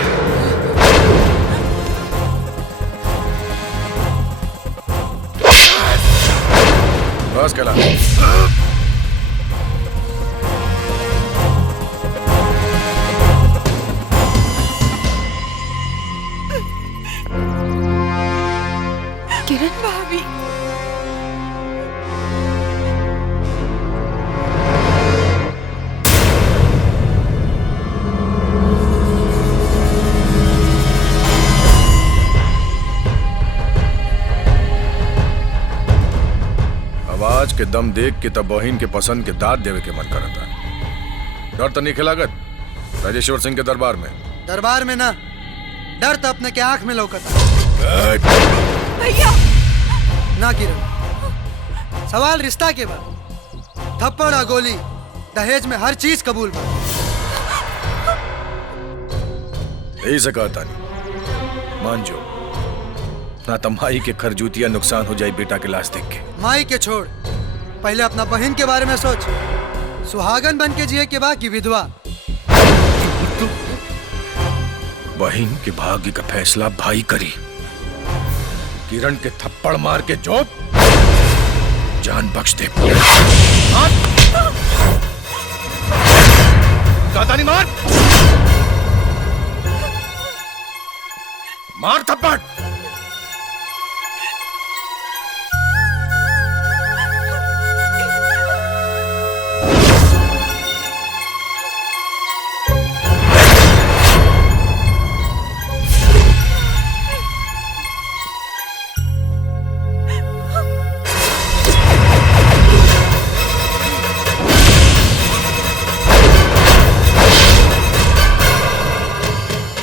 बस कहला। किरण भाभी, आवाज के दम देख के तब बहिन के पसंद के दाद देवे के मन करता। डर तो नहीं खिलागत राजेश्वर सिंह के दरबार में? दरबार में ना, डर तो अपने के आंख में लौकता। भैया ना किरण, सवाल रिश्ता के बाद थप्पड़ और गोली दहेज में हर चीज कबूल बा। यही से कहता नहीं, मान जो ना तमाई के खरजूतिया नुकसान हो जाए बेटा के लाश देख के। माई के छोड़, पहले अपना बहन के बारे में सोच। सुहागन बन के जिए के बाद की विधवा। बहन के भाग्य का फैसला भाई करी। किरण के थप्पड़ मार के जो जान बख्श दे। कहता नहीं मार, मार थप्पड़।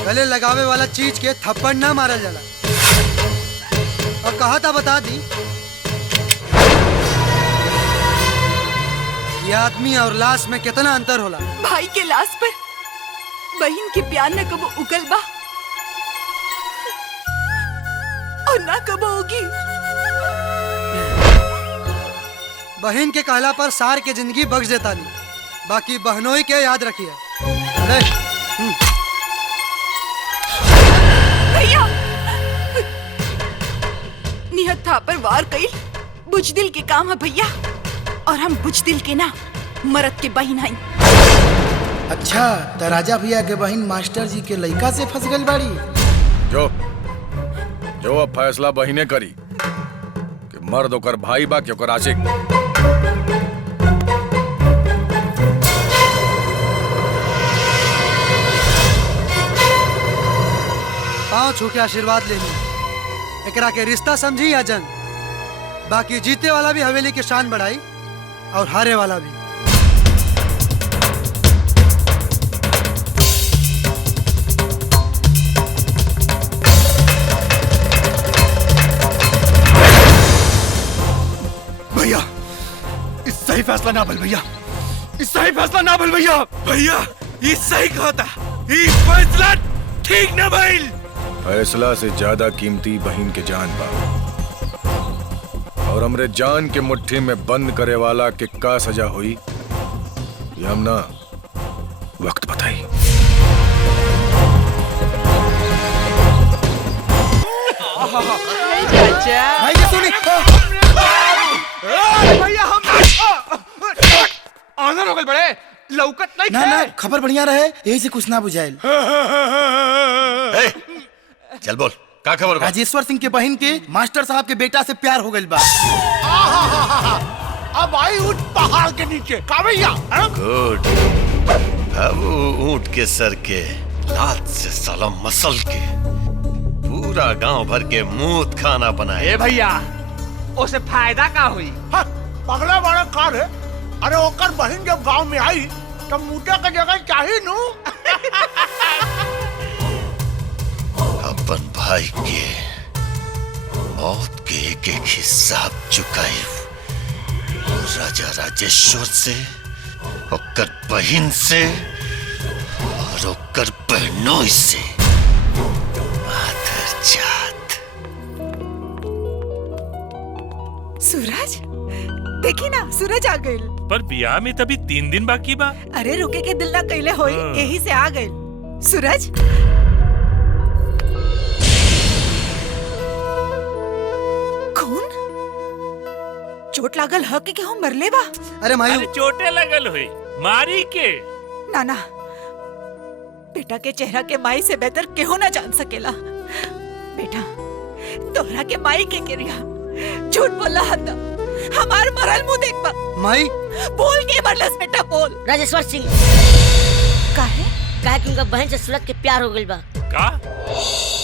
गले लगावे वाला चीज के थप्पड़ ना मारा जाला। और कहा था बता दी, ये आदमी और लाश में कितना अंतर होला। भाई के लाश पर बहन के प्यार न कबो उगल बा और ना कबो होगी। बहन के कहला पर सार के जिंदगी बख्श देता नहीं, बाकी बहनों के याद रखिए। भैया निहत था पर वार कई बुजदिल के काम है भैया, और हम बुजदिल के ना मरद के बहिन हई। अच्छा, तो राजा भैया के बहन मास्टर जी के लड़का से फंस गई बाड़ी। जो अब फैसला बहिने करी कि मर्द ओकर भाई बा कि ओकर आशिक। पाँव छू के आशीर्वाद लेनी, एकरा के रिश्ता समझी या जंग। बाकी जीते वाला भी हवेली की शान बढ़ाई और हारे वाला भी। भैया, इस सही फैसला ना भल भैया, इस सही फैसला ना भल भैया। भैया ये सही कहा था, ये फैसला ठीक ना भइल। फैसला से ज्यादा कीमती बहन के जान बा, और हमरे जान के मुट्ठी में बंद करे वाला के का सजा हुई ये हम ना वक्त बताई। भैया सुनी, भैया हम आनर हो गए बड़े लौकत नहीं। ना ना खबर बढ़िया रहे, यही से कुछ ना बुझाइल। चल बोल का खबर बा? राजेश्वर सिंह के बहन के मास्टर साहब के बेटा से प्यार हो गइल बा। अब आई उठ पहाड़ के नीचे का भैया। गुड। अब वो ऊंट के सर के लात से साला मसल के पूरा गांव भर के मूत खाना बनाए। ए भैया उसे फायदा का हुई? पगला बड़ा कार है। अरे ओकर बहन जब गांव में आई तब मूटा का जगह चाहिए नू। अपन भाई के मौत के एक एक हिसाब चुकाए राजा राजेश्वर से, ओकर बहन से और ओकर बहनों से। माधर जात। सूरज देखी ना, सूरज आ गइल। पर बियाह में तभी 3 दिन बाकी बा। अरे रुके के दिल ना कैले होई, यही से आ गइल। सूरज खून चोट लागल ह कि हम मरले बा? अरे मायू, अरे चोटे लगल हुई, मारी के। नाना बेटा के चेहरा के माई से बेहतर केहू ना जान सकेला। बेटा तोहरा के माई के क्रिया झूठ बोला हद हमार मरल मुंह देख बा। माई बोल के मरलस बेटा बोल। राजेश्वर सिंह काहे कि उनका बहन से सूरज के प्यार हो गइल बा। का?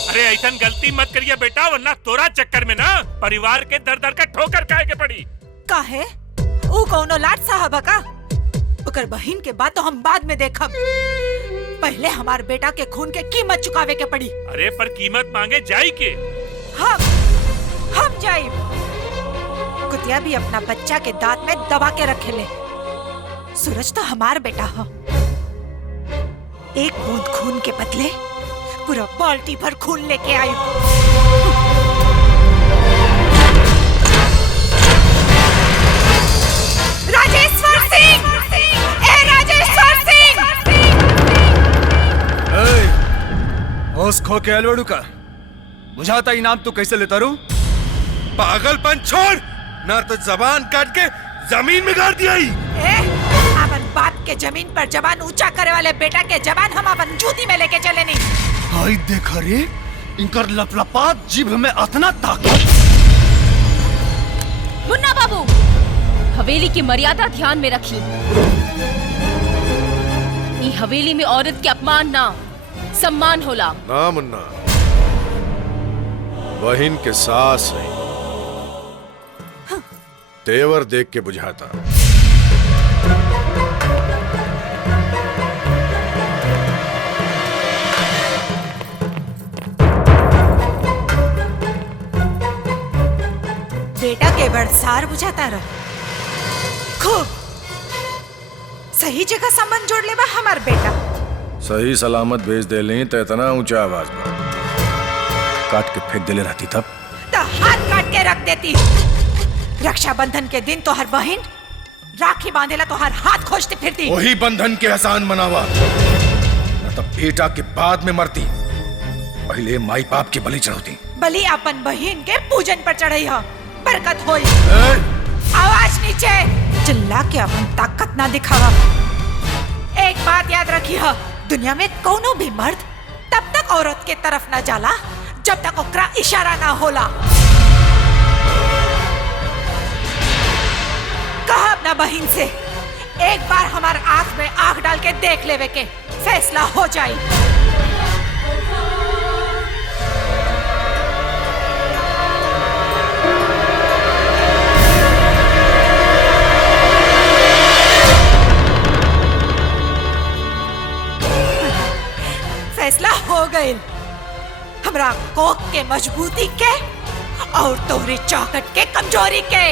अरे ऐसा गलती मत करिए बेटा, वरना तोरा चक्कर में ना परिवार के दर दर का ठोकर खाए के पड़ी। काहे ऊ कौनो लाट साहब का? ओकर बहन के बात तो हम बाद में देखब। पहले हमार बेटा के खून के कीमत चुकावे के पड़ी। अरे पर कीमत मांगे जाई के? हम जाई। कुतिया भी अपना बच्चा के दांत में दबा के रखे ले। सूरज तो हमार बेटा है। एक बूंद खून के बदले पूरा बाल्टी भर खून लेके आई। राजेश्वर सिंह! ए राजेश्वर सिंह! होश खो के अलवड़ू का बुझाता इनाम तू कैसे लेता रू? पागलपन छोड़, ना तो जबान काट के जमीन में गाड़ दिया ही। अपन बाप के जमीन पर जबान ऊंचा करे वाले बेटा के जबान हम अपन जूती में लेके चले नहीं। हाय देख रे, इनकर लपलपात जीभ में अतना ताकत। मुन्ना बाबू हवेली की मर्यादा ध्यान में रखी। ई हवेली में औरत के अपमान ना सम्मान होला। ना मुन्ना, बहन के सास है, तेवर देख के बुझाता। बेटा के बड़सार बुझाता रह। खूब सही जगह संबंध जोड़ ले बा हमार बेटा। सही सलामत भेज दे लें तो इतना ऊंचा आवाज में काट के फेंक देले रहती तब तो हाथ काट के रख देती। रक्षाबंधन के दिन तो हर बहन राखी बांधेला तो हर हाथ खोजती फिरती। वही बंधन के एहसान मनावा, न तब बेटा के बाद में मरती। पहले माई बाप की बलि चढ़ौती। बलि अपन बहन के पूजन पर चढ़ई है, बरकत होई। आवाज नीचे, चिल्ला के अपन ताकत ना दिखावा। एक बात याद रखी है, दुनिया में कोनो भी मर्द तब तक औरत के तरफ ना जाला जब तक ओकरा इशारा ना होला। कहा अपना बहन से एक बार हमार आंख में आंख डाल के देख लेवे के फैसला हो जाए। फैसला हो गए। हमरा कोक के मजबूती के और तोहरी चौखट के कमजोरी के।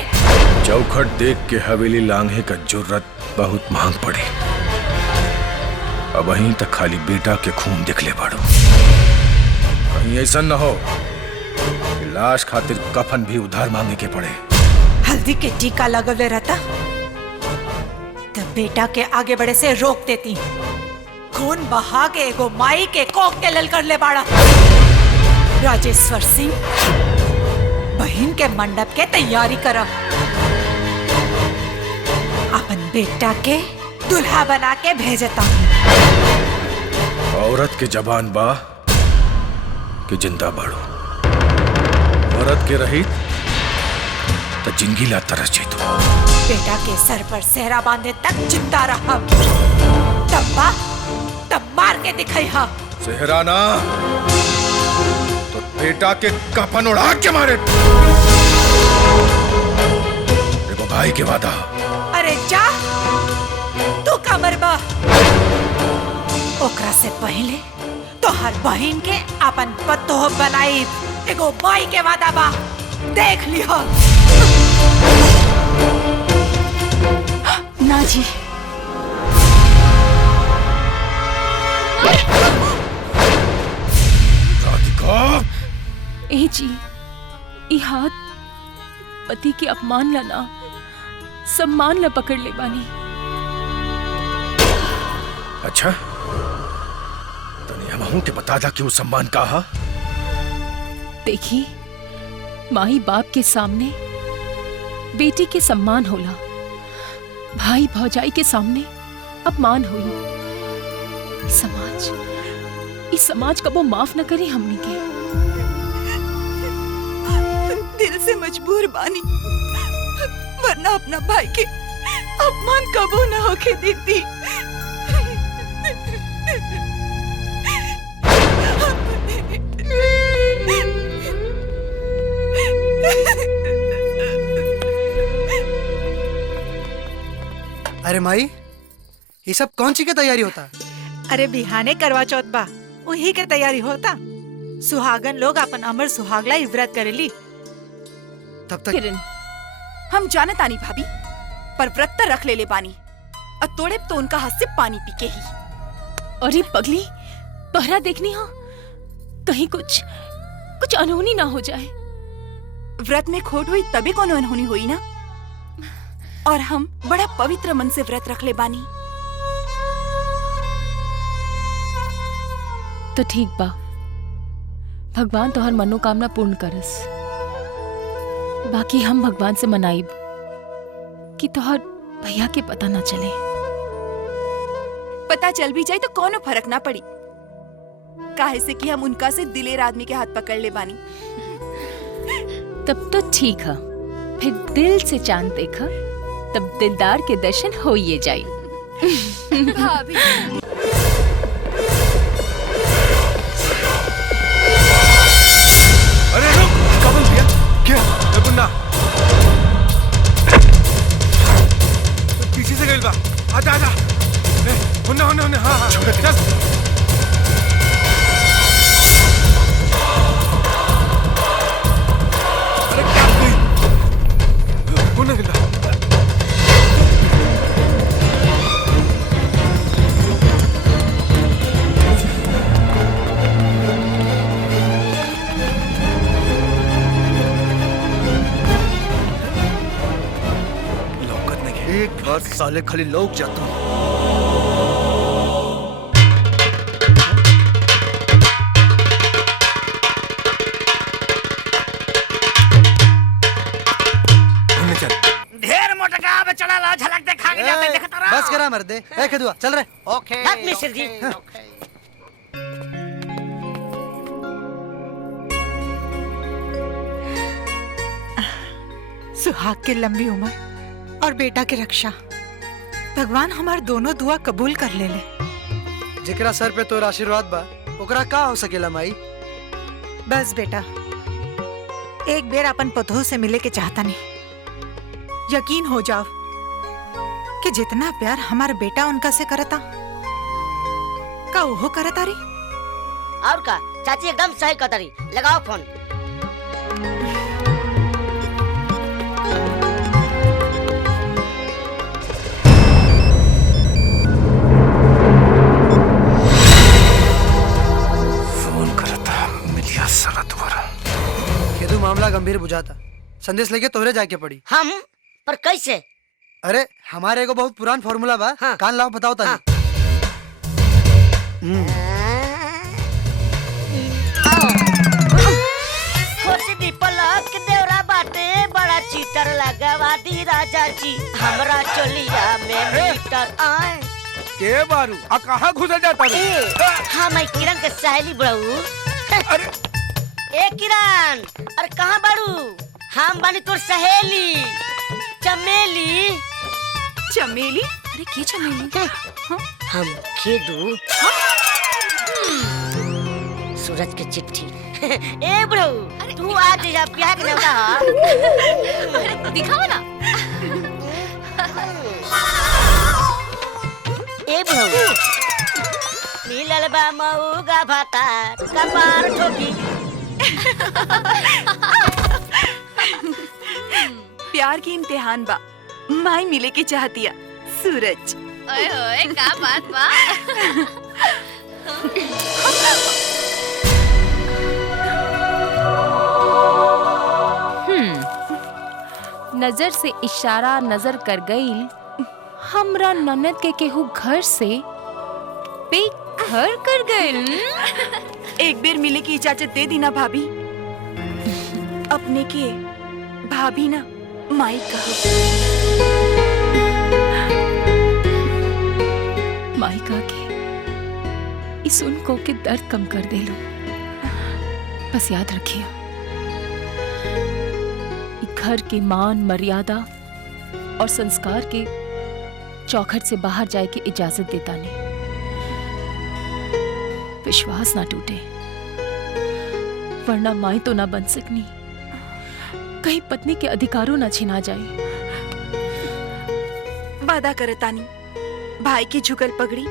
चौखट देख के हवेली लांघे का जुर्रत बहुत महंग पड़ी। अब वहीं तक खाली बेटा के खून दिख ले पड़ो। कहीं ऐसा न हो कि लाश खातिर कफन भी उधार मांगे के पड़े। हल्दी के टीका लगवले रहता तब बेटा के आगे बढ़े से रोक देती। खून बहा के एगो माई के कोक के लल कर ले बाड़ा। राजेश्वर सिंह बहन के मंडप के तैयारी कर। अपन बेटा के दुल्हा बना के भेजता। औरत के जबान बा कि जिंदा बाड़ो। के रही तो जिंदगी ला तरस जाती। बेटा के सर पर सेहरा बांधे तक जिंदा रहा, तब मार के दिखाई हा। सेहरा ना तो बेटा के कफन उड़ा के मारे। देखो भाई के वादा। अरे जा, तू कमर बा। ओकरा से पहले तो हर बहन के अपन पतो बनाई। एगो भाई के वादा बा, देख लियो। ना जी, ए जी, ई हाथ पति के अपमान ला ना सम्मान ला पकड़ ले बानी। अच्छा तनिया महू के बता दा कि वो सम्मान का हा? देखी, माई बाप के सामने बेटी के सम्मान होला, भाई भौजाई के सामने अपमान हुई। इस समाज कबो माफ न करी हमनी के। दिल से मजबूर बानी, वरना अपना भाई के अपमान कबो न होके देती। अरे माई, ये सब कौन सी की तैयारी होता? अरे बिहाने करवा चौथ बा, वही के तैयारी होता। सुहागन लोग अपन अमर सुहागला व्रत करेली। तब तक किरण, हम जाने तानी भाभी, पर व्रत तो रख ले बानी, और तोड़े तो उनका हाथ से पानी पी के ही। अरे पगली, पहरा देखनी हो, कहीं कुछ अनहोनी ना हो जाए। व्रत में खोट हुई तभी कौन अनहोनी हुई ना। और हम बड़ा पवित्र मन से व्रत रख ले बानी। तो ठीक बा, भगवान तोहर मनोकामना पूर्ण करस। बाकी हम भगवान से मनाइब कि तोहर भैया के पता ना चले। पता चल भी जाए तो कोनो फर्क ना पड़ी, काहे से कि हम उनका से दिलेर आदमी के हाथ पकड़ ले बानी। तब तो ठीक है, फिर दिल से चांद देखा, तब दिलदार के दर्शन हो ये जाए। भाभी अरे रुक, कबल दिया क्या? मुन्ना पीछे से गइल बा, आजा आजा। मुन्ना होने हाँ हाँ चल। अरे क्या गई? मुन्ना गिला। एक बार साले खाली लोग जाता हूँ। ढेर मोटका अब चला ला, झलक दे खा के जाते देखता रहो। बस करा मर्दे, ए खदुआ चल रे। ओके मिस्टर जी। सुहाग के लंबी उम्र और बेटा के रक्षा, भगवान हमार दोनों दुआ कबूल कर ले। जिकरा सर पे तोर आशीर्वाद बा, ओकरा का हो सकेला माई। बस बेटा, एक बेर अपन पतोह से मिले के चाहता नहीं। यकीन हो जाओ कि जितना प्यार हमारा बेटा उनका से करता, का वो करता रे। और का चाची एकदम सही कतरी, लगाओ फोन। खेदू मामला गंभीर बुझाता, संदेश लेके तोहरे जाके पड़ी। हम पर कैसे? अरे हमारे एगो बहुत पुरान फॉर्मूला बा। हाँ। कान लाओ बताओ तानी। खुशी पलक देवरा बाटे बड़ा चीटर लगावा दी राजा जी, हमरा चोलिया में मीटर आए। के बारू आ कहाँ घुस जाता रे? हाँ मैं किरण के सहेली बड़ू। ए किरण, अरे कहाँ बाड़ू? हम बानी तोर सहेली चमेली। चमेली? अरे के चमेली? हम खेदू सूरज की चिट्ठी। ए ब्रो, तू आज जा प्यार के नवला। अरे दिखाओ ना। ए ब्रो, मिलल बा मऊगा भाता कपार ठोकी। प्यार की इम्तिहान बा, माई मिले के चाहतिया सूरज। ओए ओए का बात बा। नजर से इशारा नजर कर गईल, हमरा ननद के केहू घर से बेघर कर गईल। एक बेर मिले की इजाजत दे दी ना भाभी। अपने के भाभी ना माई कहो। माई का के इस उनको के दर्द कम कर दे लो। बस याद रखिए, घर के मान मर्यादा और संस्कार के चौखट से बाहर जाए की इजाजत देता नहीं। विश्वास ना टूटे, वरना माई तो ना बन सकनी, कहीं पत्नी के अधिकारों ना छिना जाए। वादा करतानी, भाई की झुकल पगड़ी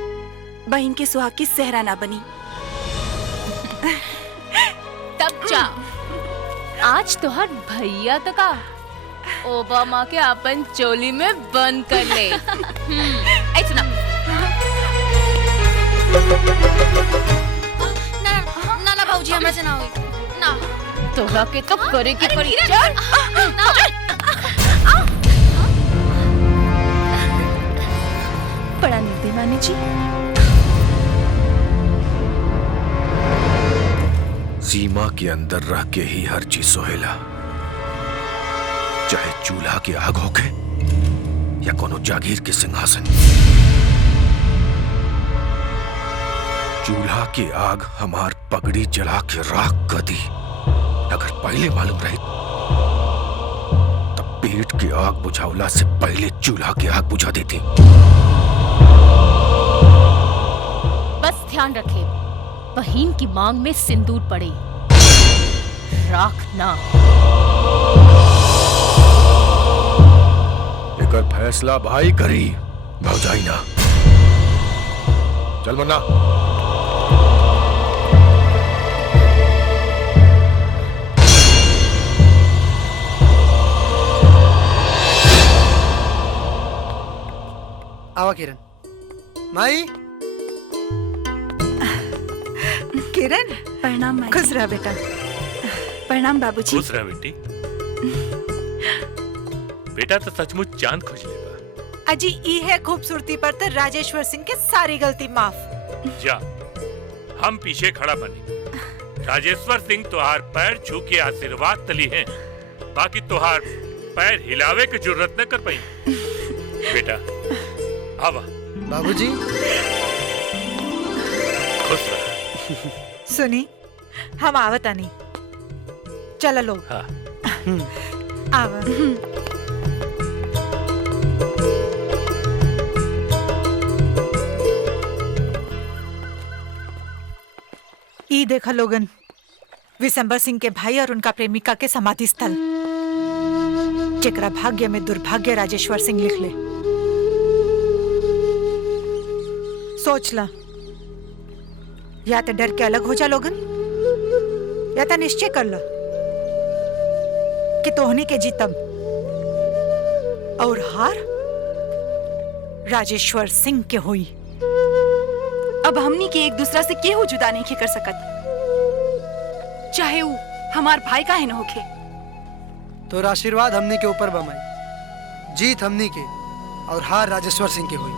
बहन के सुहाग की सेहरा ना बनी। तब जा, आज तो हर भैया तो का ओबामा के अपन चोली में बंद कर ले। ऐसा ना ना ना भाऊजी, हमरा से ना होई ना। तोरा के तो करे के पड़ी। बड़ा नीति माने जी। सीमा के अंदर रह के ही हर चीज सोहेला, चाहे चूल्हा की आग होके या कोनो जागीर के सिंहासन। चूल्हा की आग हमार पगड़ी जला के राख कर दी। अगर पहले मालूम रही तब पेट की आग बुझावला से पहले चूल्हा की आग बुझा देती। बस ध्यान रखे, बहन की मांग में सिंदूर पड़े, राख ना। एकर फैसला भाई करी, भौजाई ना। चल मन्ना। आवा किरण। माई। किरण, प्रणाम माई। खुश रह बेटा। प्रणाम बाबूजी। खुश रह बेटी। बेटा तो सचमुच चांद खोज लेगा। अजी ई है खूबसूरती पर तो राजेश्वर सिंह के सारी गलती माफ। जा, हम पीछे खड़ा बने। राजेश्वर सिंह तुहार पैर छू के आशीर्वाद तली हैं, बाकी तुहार पैर हिलावे की जरूरत न कर पाई। बेटा आवा। बाबूजी। खुश रह। सुनी, हम आवतानी। चल लो। हाँ। आवा। ई देखा लोगन, विशंबर सिंह के भाई और उनका प्रेमिका के समाधि स्थल, जेकरा भाग्य में दुर्भाग्य राजेश्वर सिंह लिख ले। सोच ला, या तो डर के अलग हो जा लोगन, या तो निश्चय कर ला कि तोहनी के जीतब और हार राजेश्वर सिंह के हुई। अब हमनी के एक दूसरा से केहू जुदा नहीं कर सकत, चाहे वो हमार भाई का है न होखे। तो आशीर्वाद हमनी के ऊपर बमाई, जीत हमनी के और हार राजेश्वर सिंह के हुई।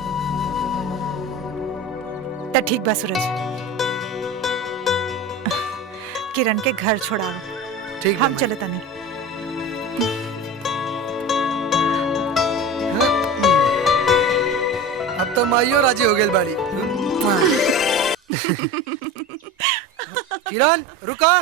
तो ठीक बा सूरज, किरण के घर छोड़ाओ। ठीक, हम चले तनी। अब तो माइयो राजी हो गई बाड़ी। किरण रुका।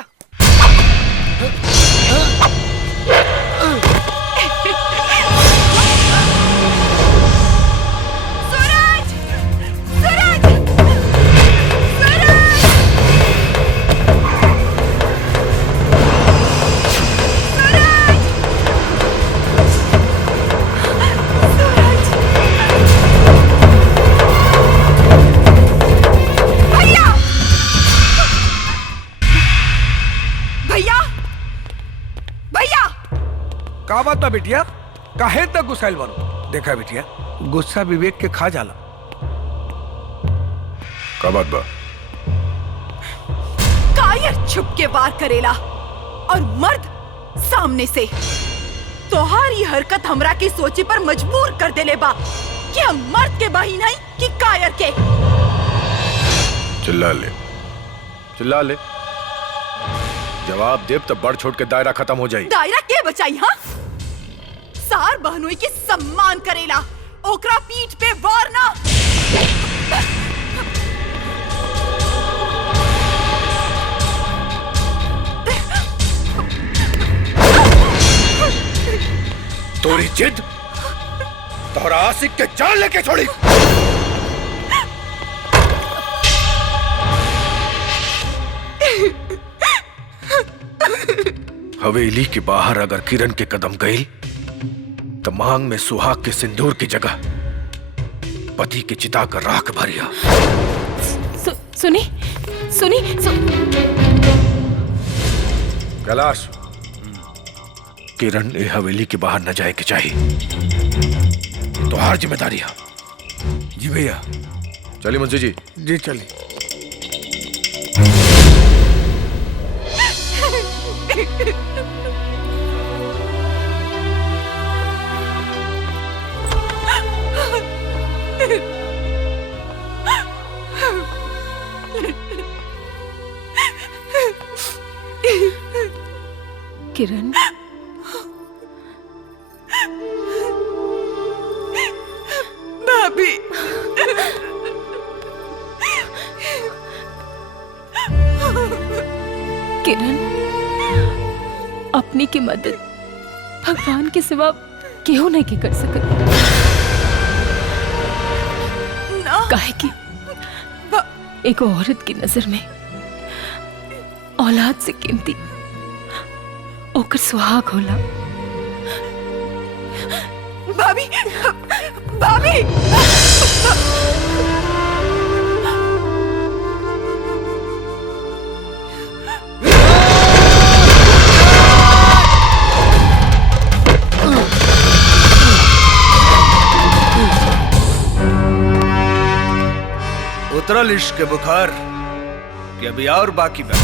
का बात बा बिटिया? काहे तक गुस्साइल बनो? देखा बिटिया, गुस्सा विवेक के खा जाला। का बात बा? कायर छुप के वार करेला और मर्द सामने से। तोहारी हरकत हमरा की सोचे पर मजबूर कर देले बा कि हम मर्द के बहिन हई कि कायर के। चिल्ला ले, चिल्ला ले। जवाब देव तो बढ़ छोड़ के दायरा खत्म हो जाई। दायरा के बचाई? हाँ, सार बहनोई के सम्मान करेला, ओकरा पीठ पे वार ना। तोरी जिद तोरा आशिक के जान लेके छोड़ी। हवेली के बाहर अगर किरण के कदम गई तो मांग में सुहाग के सिंदूर की जगह पति के चिता का राख भरिया। सुनी सुनी कैलाश, किरण ए हवेली के बाहर न जाए के चाहिए। तो हार जिम्मेदारी है। जी भैया। चलिए मुंशी जी। जी चलिए। किरण, भाभी, किरण, अपनी की मदद भगवान के सिवा केहू नहीं के कर सकत। काहे कि एक औरत की नजर में औलाद से कीमती ओकर सुहाग होला। भाभी, भाभी, उतरल इश्क के बुखार कि अभी और बाकी बा?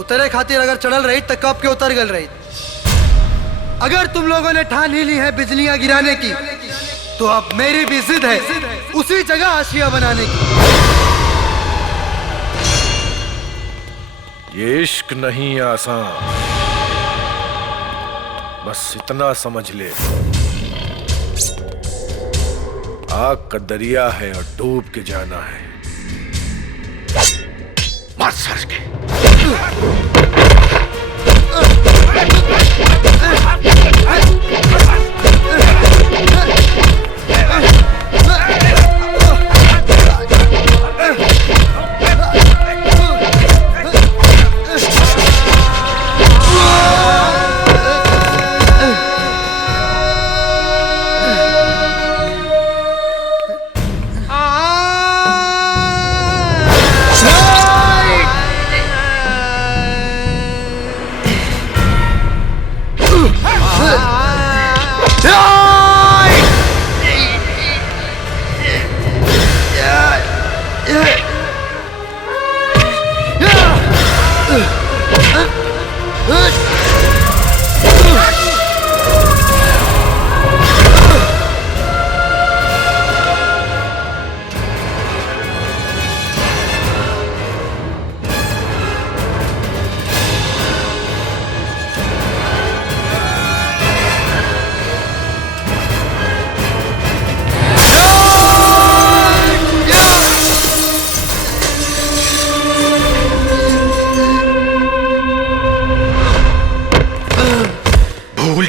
उतरे खातिर अगर चढ़ल रही तो कब के उतर गल रही। अगर तुम लोगों ने ठान ही ली है बिजलियां गिराने की, तो अब मेरी भी जिद है उसी जगह आशिया बनाने की। ये इश्क नहीं आसान, बस इतना समझ ले, आग का दरिया है और डूब के जाना है। मार सर के।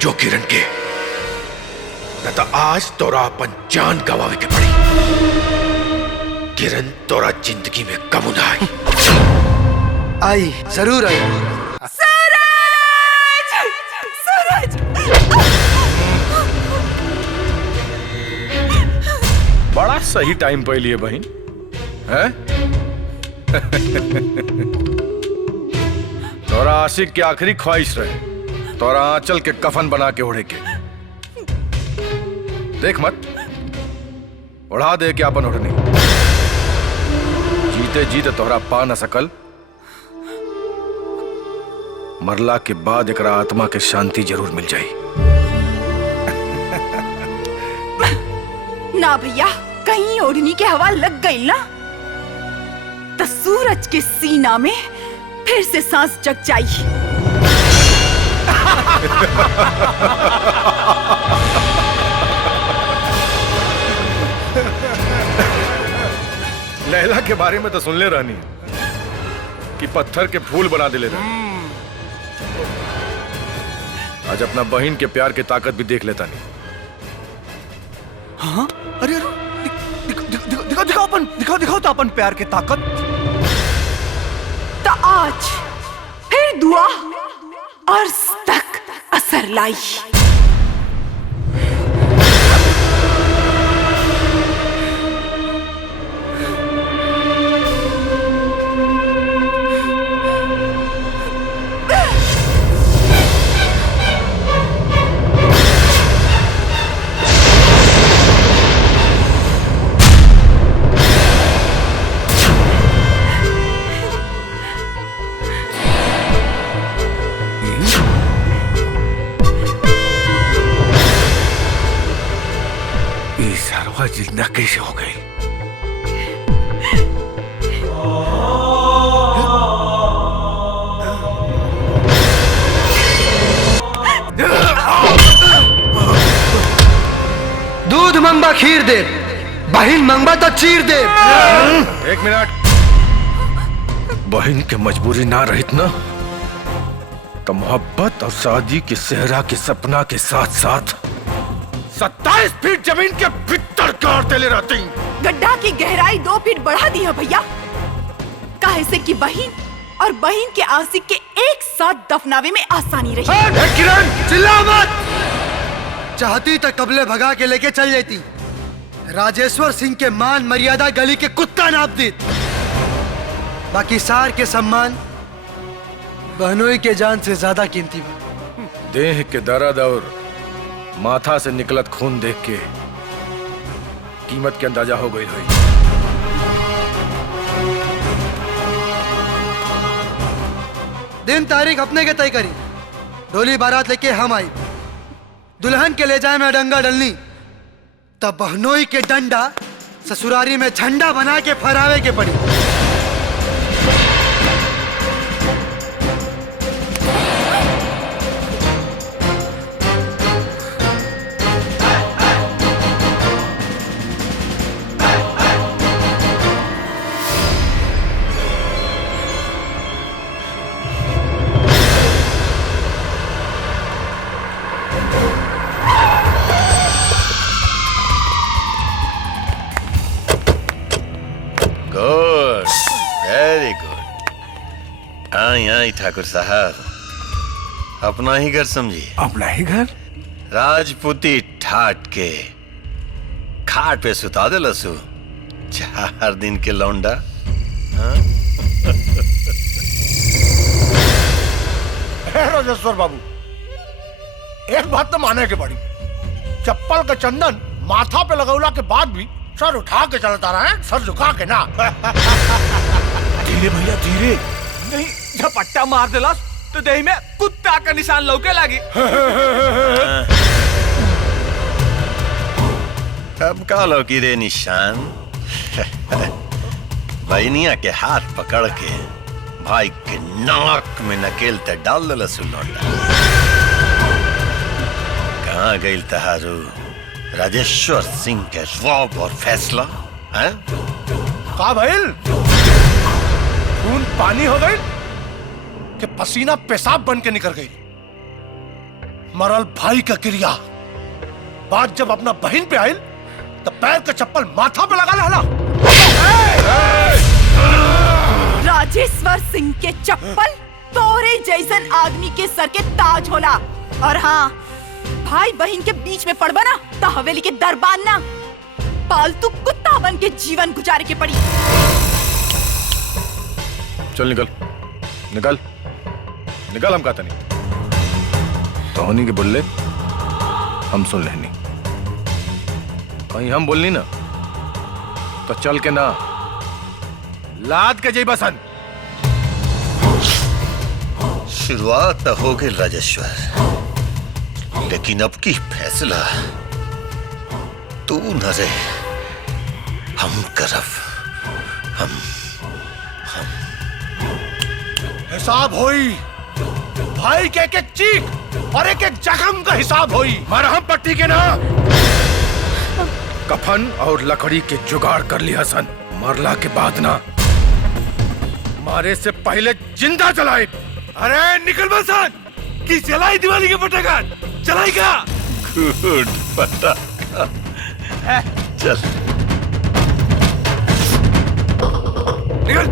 जो किरण के न तो आज तोरा अपन जान गवावे के पड़ी। किरण तोरा जिंदगी में कम ना आई जरूर आई। सूरज! सूरज! बड़ा सही टाइम पे लिए बहन है। तोरा आशिक की आखिरी ख्वाहिश रहे तोरा आंचल के कफन बना के ओढ़े के। देख मत, उड़ा दे के अपन ओढ़नी। जीते जीते तोहरा पा न सकल, मरला के बाद एकरा आत्मा के शांति जरूर मिल जाई। ना भैया, कहीं ओढ़नी के हवा लग गई ना तो सूरज के सीना में फिर से सांस जग जाई। लैला के बारे में तो सुन ले रानी कि पत्थर के फूल बना दिले रहे। आज अपना बहन के प्यार की ताकत भी देख लेता नहीं। हाँ? अरे दिखाओ तो अपन प्यार की ताकत। तो आज फिर दुआ अर्ज तक असर लाई। जिंदा कैसे हो गई? दूध मंगबा खीर दे, बहिन मंगबा तो चीर दे। एक मिनट, बहन के मजबूरी ना रहित ना तो मोहब्बत और शादी के सेहरा के सपना के साथ साथ 27 फीट जमीन के भीतर काटते ले रहती। गड्ढा की गहराई 2 फीट बढ़ा दी है भैया, काहे से कि बहन और बहन के आशिक के एक साथ दफनावे में आसानी रही। किरण चिल्ला मत। चाहती तो कबले भगा के लेके चल जाती। राजेश्वर सिंह के मान मर्यादा गली के कुत्ता नाप दी। बाकी सार के सम्मान बहनोई के जान से ज्यादा कीमती बा। देह के दर्द और माथा से निकलत खून देख के कीमत के अंदाजा हो गई हुई। दिन तारीख अपने के तय करी। डोली बारात लेके हम आई, दुल्हन के ले जाए में डंगा डलनी, तब बहनोई के डंडा ससुरारी में झंडा बना के फहरावे के पड़ी। Good, very good. आई आई ठाकुर साहब, अपना ही घर समझिए। अपना ही घर? राजपूती ठाट के खाट पे सुता दे लसु 4 दिन के लौंडा। हाँ? राजेश्वर बाबू, एक बात तो माने के पड़ी, चप्पल का चंदन माथा पे लगौला के बाद भी सर उठा के चलता रहा है, सर झुका के ना। धीरे भैया धीरे, नहीं झपट्टा मार देला तो देही में कुत्ता का निशान लौके लागी। कब का लौकी रे निशान? बहनिया के हाथ पकड़ के भाई के नाक में नकेल ते डाल दे लसु लौंडा। कहाँ गई तहारू राजेश्वर सिंह के रौब और फैसला है? का भइल? खून पानी हो गई कि पसीना पेशाब बन के निकल गई। मरल भाई का क्रिया बात जब अपना बहन पे आई तो पैर का चप्पल माथा पे लगा लहला। राजेश्वर सिंह के चप्पल तोरे जैसन आदमी के सर के ताज होला। और हाँ, भाई बहन के बीच में पड़ बना तो हवेली के दरबान ना, पालतू कुत्ता बन के जीवन गुजारे के पड़ी। चल निकल निकल निकल, हम कहते नहीं। तो होनी के बोले हम सुन लेनी, कहीं हम बोलनी ना तो चल के ना लाद के जई बसन। शुरुआत तो हो गई राजेश्वर, लेकिन अब की फैसला तू न रे, हम करब। हम हिसाब होई, भाई के एक एक चीख और एक एक जख्म का हिसाब होई। मरहम पट्टी के ना कफन और लकड़ी के जुगाड़ कर लिया सन। मरला के बाद ना, मारे से पहले जिंदा जलाए। अरे निकल बसन कि जलाई दिवाली के पटाखा चलाई का। गुड पटाखा, चल निकल।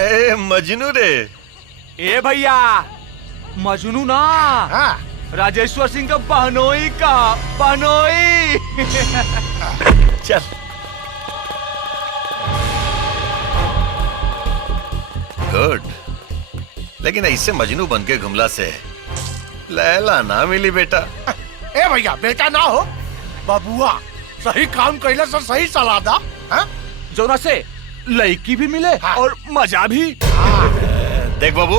ए मजनू रे। ए भैया मजनू ना, राजेश्वर सिंह का बहनोई का बहनोई। चल गुड, लेकिन ऐसे मजनू बन के घुमला से लैला ना मिली बेटा। ए भैया बेटा ना हो, बबुआ सही काम कैला से सही सलाह दा। जोना से लड़की भी मिले और मजा भी। देख बाबू,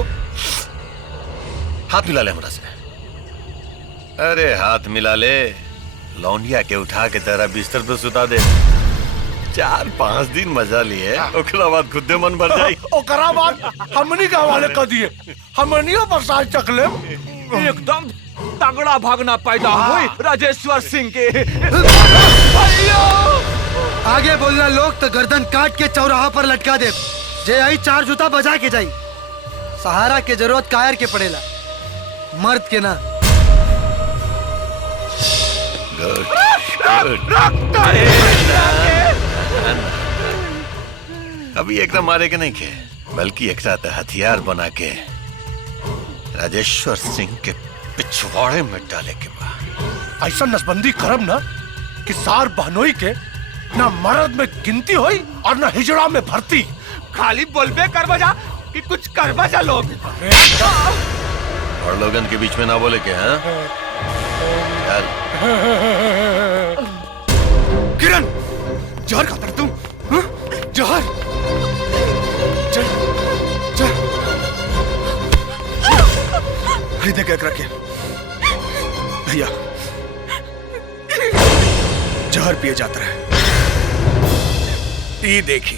हाथ मिला ले हमरा से। अरे हाथ मिला ले, लौंडिया के उठा के तेरा बिस्तर पे सुता दे। 4-5 दिन मजा लिए, ओकरा बाद खुदे मन भर जाई। ओकरा बाद हमनी के हवाले कर दिए, हमनियो पर साथ चक ले। एकदम तगड़ा भागना पैदा हुई राजेश्वर सिंह के। आगे बोलना लोग तो गर्दन काट के चौराहा पर लटका दे। जे आई 4 जूता बजा के जाई। सहारा के जरूरत कायर के पड़ेला, मर्द के ना। अभी एकदम मारे के नहीं के, बल्कि एक साथ हथियार बना के राजेश्वर सिंह के पिछवाड़े में डाले के बाद ऐसा नसबंदी करब ना कि सार बहनोई के ना मर्द में गिनती होई और ना हिजड़ा में भर्ती। खाली बोलबे कर बजा कि कुछ कर बजा लोग। और लोगन के बीच में ना बोले के। हाँ चल किरण, जहर खाता तुम? जहर चल चल देख एक रखे भैया, जहर पिए जाता है। ये देखी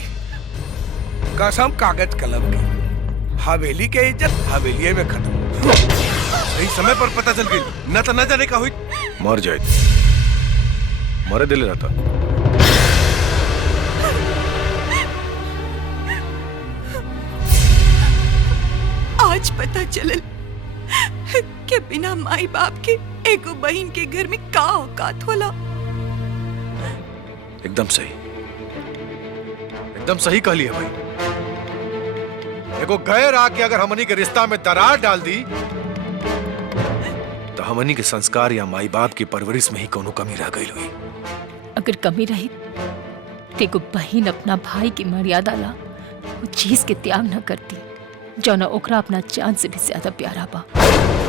कसम कागज कलम की, हवेली के इज्जत हवेली में खत्म। सही समय पर पता चल गई, न तो न जाने का हुई। मर जाए, मरे दिल रहता। आज पता चलल कि बिना माई बाप के एगो बहन के घर में का औकात होला। एकदम सही, एकदम सही कहली है भाई। एगो गैर आके अगर हमनी के रिश्ता में दरार डाल दी तो हमनी के संस्कार या माई बाप की परवरिश में ही कोनो कमी रह गई हुई। अगर कमी रही तेको बहन अपना भाई की मर्यादा ला वो चीज के त्याग न करती जो ना ओकरा अपना जान से भी ज्यादा प्यारा बा।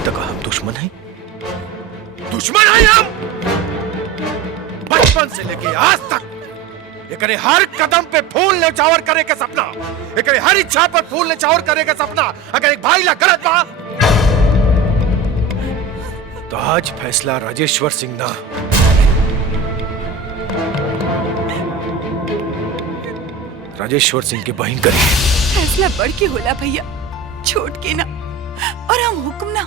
तक हम दुश्मन हैं? दुश्मन हैं हम? बचपन से लेके आज तक एकरे हर कदम पे फूल न्यौछावर करे के सपना, एकरे हर इच्छा पर फूल न्यौछावर करे के सपना अगर एक भाई ला गलत बा तो आज फैसला राजेश्वर सिंह ना, राजेश्वर सिंह के बहन करी। फैसला बढ़ के होला भैया, छोट के ना। और हम हुक्म ना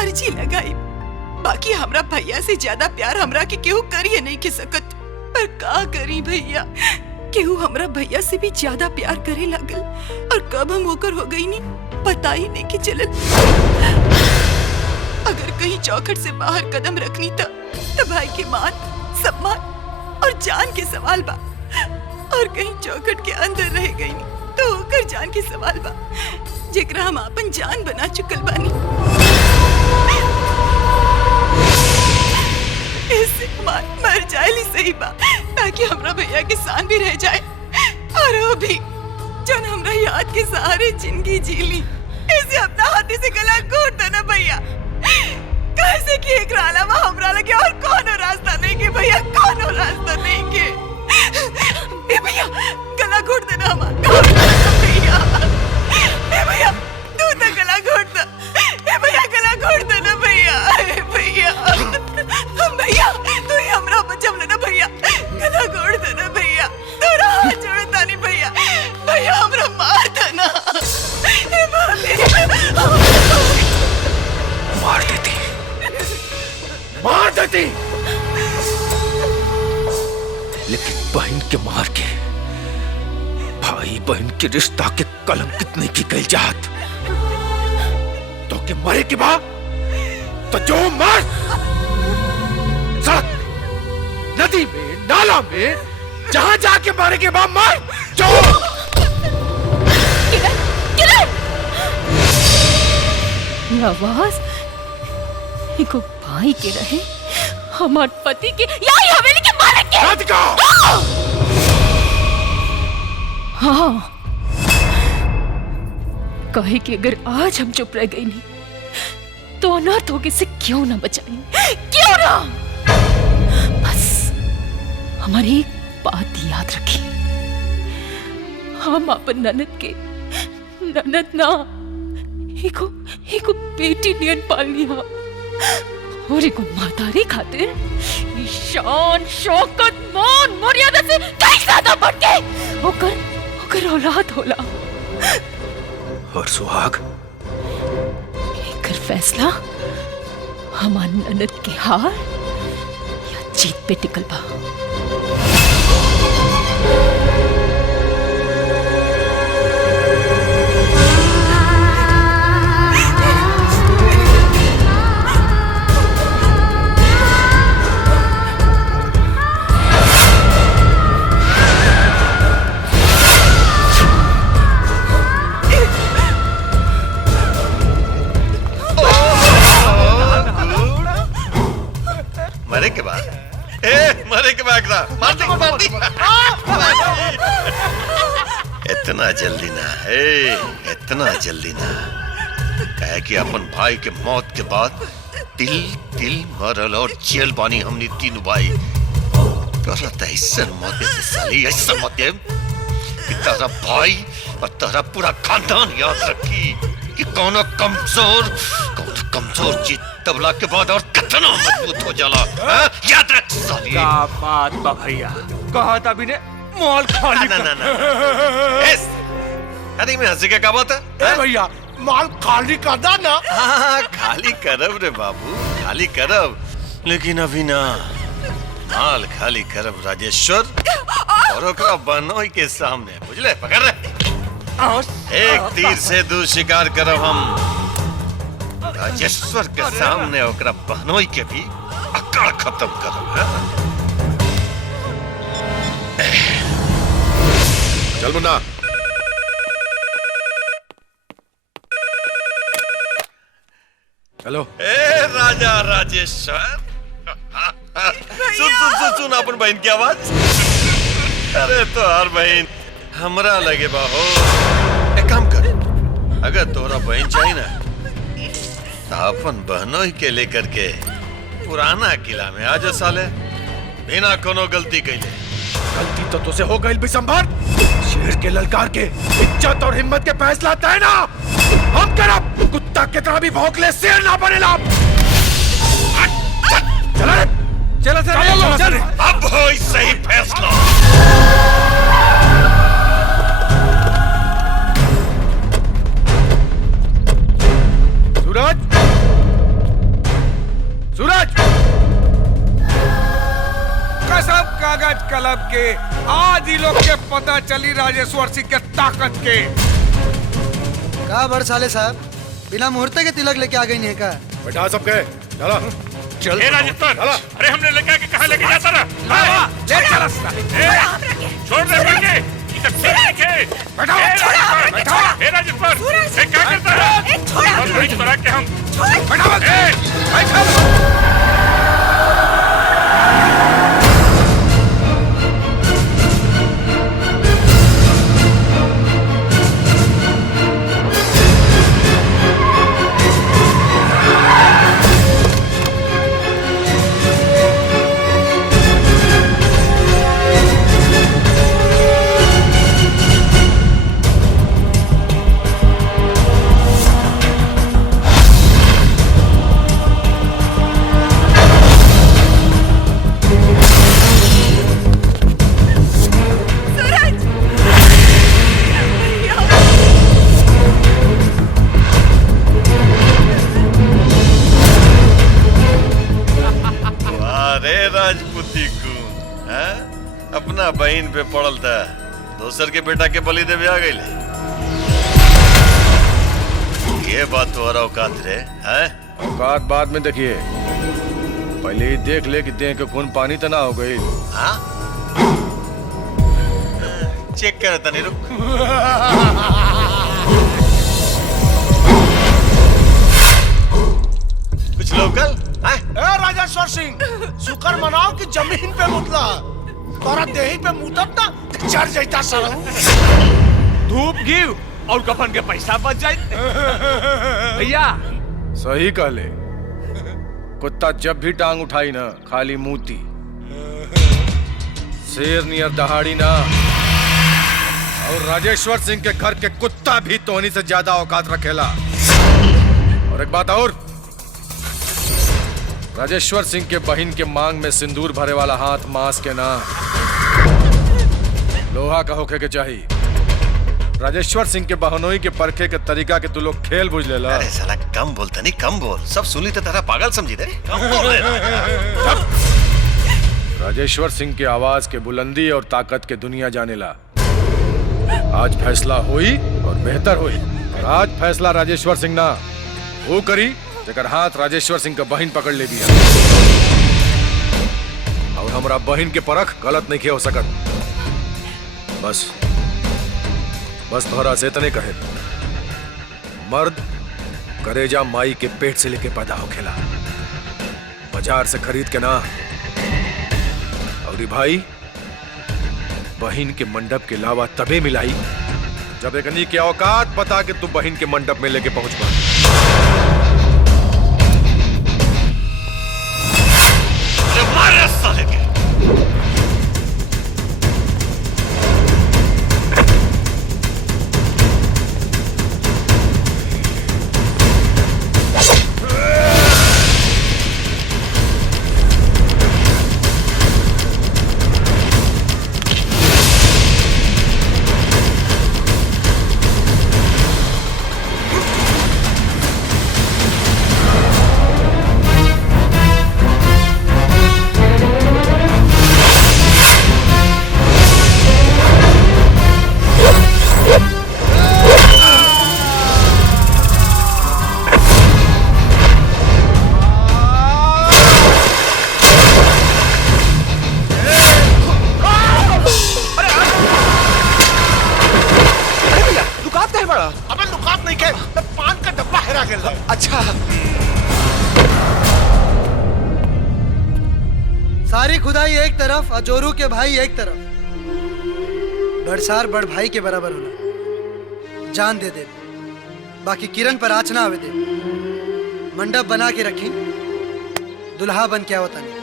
अर्जी लगाई। बाकी हमरा भैया से ज्यादा प्यार हमरा के केहू करिए नहीं के सकत। पर का करी भैया, केहू हमरा भैया से भी ज्यादा प्यार करे लगल और कब हम होकर हो गई नहीं पता ही नहीं कि चलल। अगर कहीं चौखट से बाहर कदम रखनी था तो भाई के मान, सम्मान और जान के सवाल बा, और कहीं चौखट के अंदर रह गई नहीं तो होकर जान के सवाल बा। जेकरा हम अपन जान बना चुकल बानी। इससे हमार मर जाए सही बा, ताकि हमरा भैया के शान भी रह जाए और वो भी जन हमरा याद के सहारे जिंदगी जी ली। ऐसे अपना हाथी से गला घोट देना भैया, कैसे कि एक अलावा हमरा लगे और कौनो रास्ता नहीं के भैया, कौनो रास्ता नहीं के। ए भैया गला घोट देना हमारा भैया। ए भैया तू तो गला घोट दे। ए भैया गला घोट देना भैया। ए भैया भैया तू ही हमरा बचाव लेना भैया, गला घोट देना भैया, तोरा हाथ जोड़ता नहीं भैया, भैया हमरा मार देना। ए मार देती, मार देती, लेकिन बहन के मार के भाई बहन के रिश्ता के कलंकित नहीं की गई जात। तो के मरे के बाद तो जो मर सड़क नदी में नाला में जहां जाके मारे के बाद मर जो। आवाज इको भाई के रहे, हमार पति के यही हवेली के मालिक के। राधिका! हाँ, कहे कि अगर आज हम चुप रह गई नहीं तो अनाथ होके से क्यों ना बचाएंगे, क्यों ना। बस हमारी एक बात याद रखी, हम अपन ननद ना एको बेटी नियन पाल लिया और एको मातारी खातिर शान शौकत मान मर्यादा से कई ज्यादा बढ़ के ओकर औलाद होला। और सुहाग एकर फैसला हमार ननद के हार या जीत पे टिकल बा। मरे के बाद मरे के बाद मार दी। इतना जल्दी ना है, इतना जल्दी ना, कहे कि अपन भाई के मौत के बाद तिल मरल और जेल बानी हमने तीनों भाई। करत ऐसन मौत से साली, ऐसन मौत कि तेरा भाई और तेरा पूरा खानदान याद रखी कि कौनो कमजोर चीज तबला के बाद और कितना मजबूत हो जाला। याद रख साली। क्या बात बा भैया, कहा था ने मॉल खाली ना अरे में हंसी क्या बात है? भैया माल खाली कर दा ना। हाँ खाली करब रे बाबू, खाली करब, लेकिन अभी ना। माल खाली करब राजेश्वर और ओकरा बनोई के सामने, बुझले? पकड़ रहे एक तीर से दो शिकार करब हम। राजेश्वर के सामने ओकरा बहनोई के भी अकड़ खत्म करब। चल मुन्ना। हेलो। ए राजा राजेश्वर, सुन अपन बहन की आवाज। अरे तो हर बहन हमरा लगे बाहो। एक काम कर, अगर तोरा बहन चाहिए ना तो अपन बहनों के लेकर के पुराना किला में आज साले, बिना कोनो गलती कैले। गलती तो तुझसे हो गई बिसंबर। शेर के ललकार के इज्जत और हिम्मत के फैसला तय ना हम करब। कुत्ता कितना भी भौंक ले, शेर ना बनेला। चल अब हो सही फैसला। सूरज कसम कागज कलम के आज ही लोग के पता चली राजेश्वर सिंह के ताकत के। का बड़ साले साहब, बिना मुहूर्त के तिलक लेके आ गई नहीं का? बैठा सबके, चलो चल। राजेश्वर, अरे हमने लेके आके कहाँ लेके जाता रहा? ले चल। छोड़ दे मुझे, इधर से बैठाओ। राजेश्वर, आज तोरा के हम राजपूती को अपना बहन पे पड़ल था दोसर के बेटा के बलि देवे आ गई। ये बात तो औकात रे हैं? औकात बाद में देखिए, पहले ही देख ले कि देह के खून पानी तो ना हो गई। हाँ? चेक कर तनी रुक। कुछ लोकल? राजेश्वर सिंह, शुक्र मनाओ कि जमीन पे मुतला, तोरा देही पे मुतत ना चढ़ जाता साला। धूप गिव और कफन के पैसा बच जाए। भैया सही कहले, कुत्ता जब भी टांग उठाई ना खाली मूती, शेर नियर दहाड़ी ना। और राजेश्वर सिंह के घर के कुत्ता भी तोहनी से ज्यादा औकात रखेला। और एक बात और, राजेश्वर सिंह के बहन के मांग में सिंदूर भरे वाला हाथ मांस के ना लोहा का होके के चाहिए। राजेश्वर सिंह के बहनोई के परखे के तरीका के तू लोग खेल बुझ लेला। अरे साला कम बोलता नहीं, कम बोल, सब सुनी तो तेरा पागल समझी दे। कम बोल राजेश्वर सिंह की आवाज के बुलंदी और ताकत के दुनिया जानेला। आज फैसला हुई और बेहतर हुई। और आज फैसला राजेश्वर सिंह ना वो करी जेकर हाथ राजेश्वर सिंह का बहन पकड़ ले दिया। और हमरा बहन के परख गलत नहीं किया हो सकत। बस तोहरा से इतने कहे, मर्द करेजा माई के पेट से लेके पैदा होखेला, बाजार से खरीद के ना। और भाई बहन के मंडप के अलावा तबे मिलाई जब एकनी के औकात बता के तू बहन के मंडप में लेके पहुंच पा। मारे साले के। अच्छा, सारी खुदाई एक तरफ और जोरू के भाई एक तरफ। बड़सार बड़ भाई के बराबर होना, जान दे दे, बाकी किरण पर आँच ना आवे दे। मंडप बना के रखी, दुल्हा बन के आवता नहीं।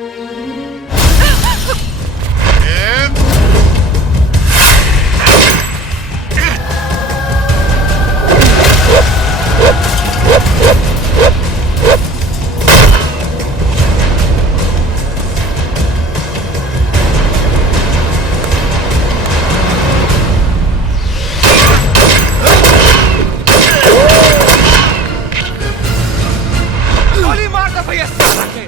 गोली मार दो भैया साला के।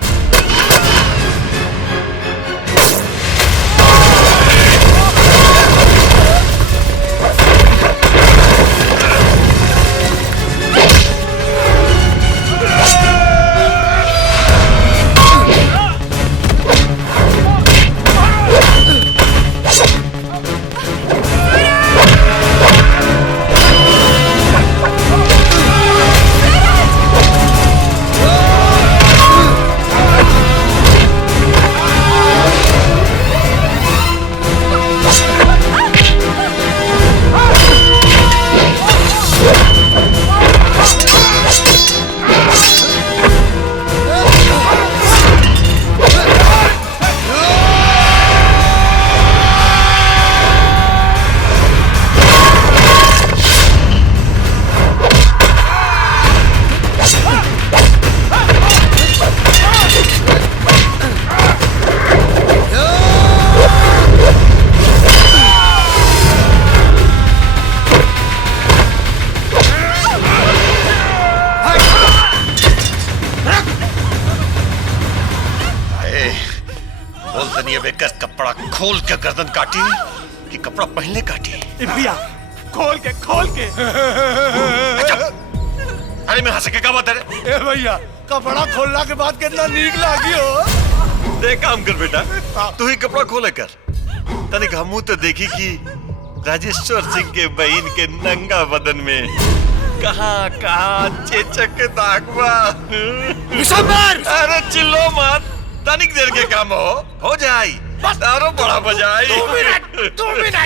एकर कपड़ा खोल के गर्दन काटी कि कपड़ा पहले काटी? भैया खोल के अरे मैं हंस के क्या बात है? ए भैया कपड़ा खोलना के बाद कितना नीक लागी हो। देख काम कर बेटा, तू ही कपड़ा खोले कर। तनिक हमू तो देखी कि राजेश्वर सिंह के बहन के नंगा बदन में कहाँ चेचक के दाग बा। अरे चिल्लो मत, तनिक देर के काम हो जाए। तारो बड़ा मजा आई। 2 मिनट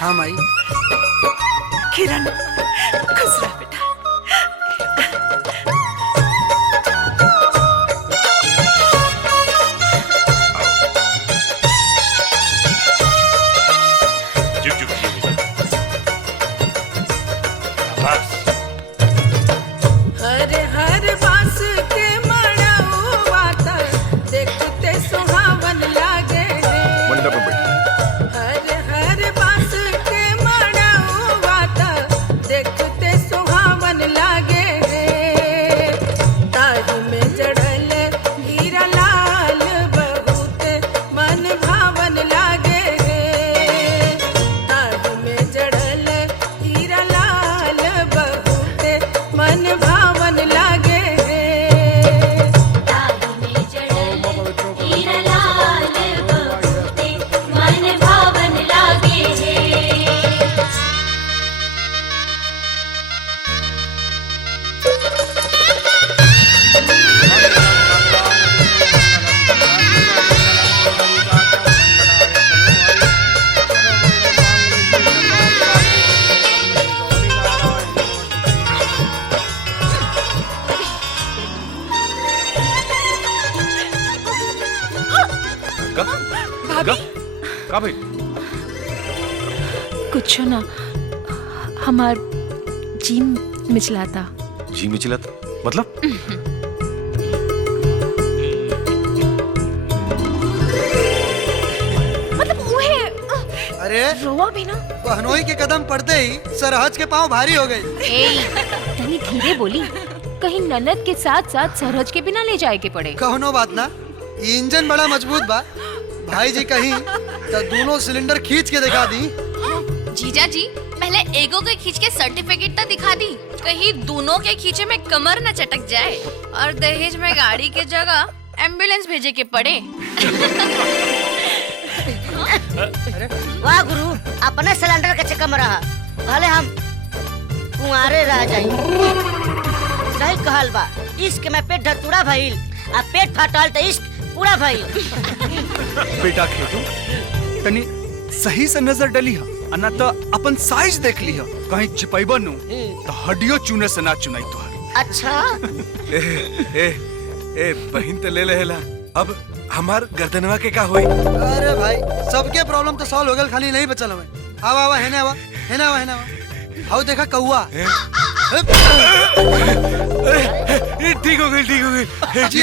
हाँ माई। किरण खुश रह बेटा। जुग जुग जिए बस। हर हर बास के मड़उआ त देखते सुहावन लागे रे। मंडप में बैठ। हर हर बास के मड़उआ त देखते सुहावन लागे रे। ताज में जड़ल हीरा लाल बहुत मन भावन लागे रे। ताज में जड़ल हीरा लाल बहुत मन भावन लागे रे। ताज में जड़ल हीरा लाल बहुत मन भावन लागे रे। भाभी का भाई कुछ ना, हमार जी मिचलाता। जी मिचलाता मतलब? मतलब उहे अरे रोवा भी ना। बहनोई के कदम पड़ते ही सरहज के पाँव भारी हो गई। तनी धीरे बोली, कहीं ननद के साथ साथ सरहज के बिना ले जाए के पड़े। कहोनो बात ना, ये इंजन बड़ा मजबूत बा। भाई जी कहीं तो दोनों सिलेंडर खींच के दिखा दी। जीजा जी पहले एगो के खींच के सर्टिफिकेट तो दिखा दी, कहीं दोनों के खींचे में कमर न चटक जाए और दहेज में गाड़ी के जगह एम्बुलेंस भेजे के पड़े। वाह गुरु, अपने सिलेंडर के चक्कर में रहा, भले हम कुंवारे रह जाई। सही कहल बा, इश्क में पेट धतूरा भइल आ पेट फाटल तो इश्क पूरा भइल। बेटा खेतू तनी सही से नजर डली है, अन्ना तो अपन साइज देख ली है, कहीं चिपैबा नु तो हड्डियों चुने से ना चुनाई तो। अच्छा ए बहन तो ले लेला, अब हमार गर्दनवा के का होई? अरे भाई सबके प्रॉब्लम तो सॉल्व हो गल, खाली नहीं बचल हमें। आवा आवा हेने आवा हेने आवा हेने आवा। हाउ देखा कौआ ठीक हो गई, ठीक हो गई। जी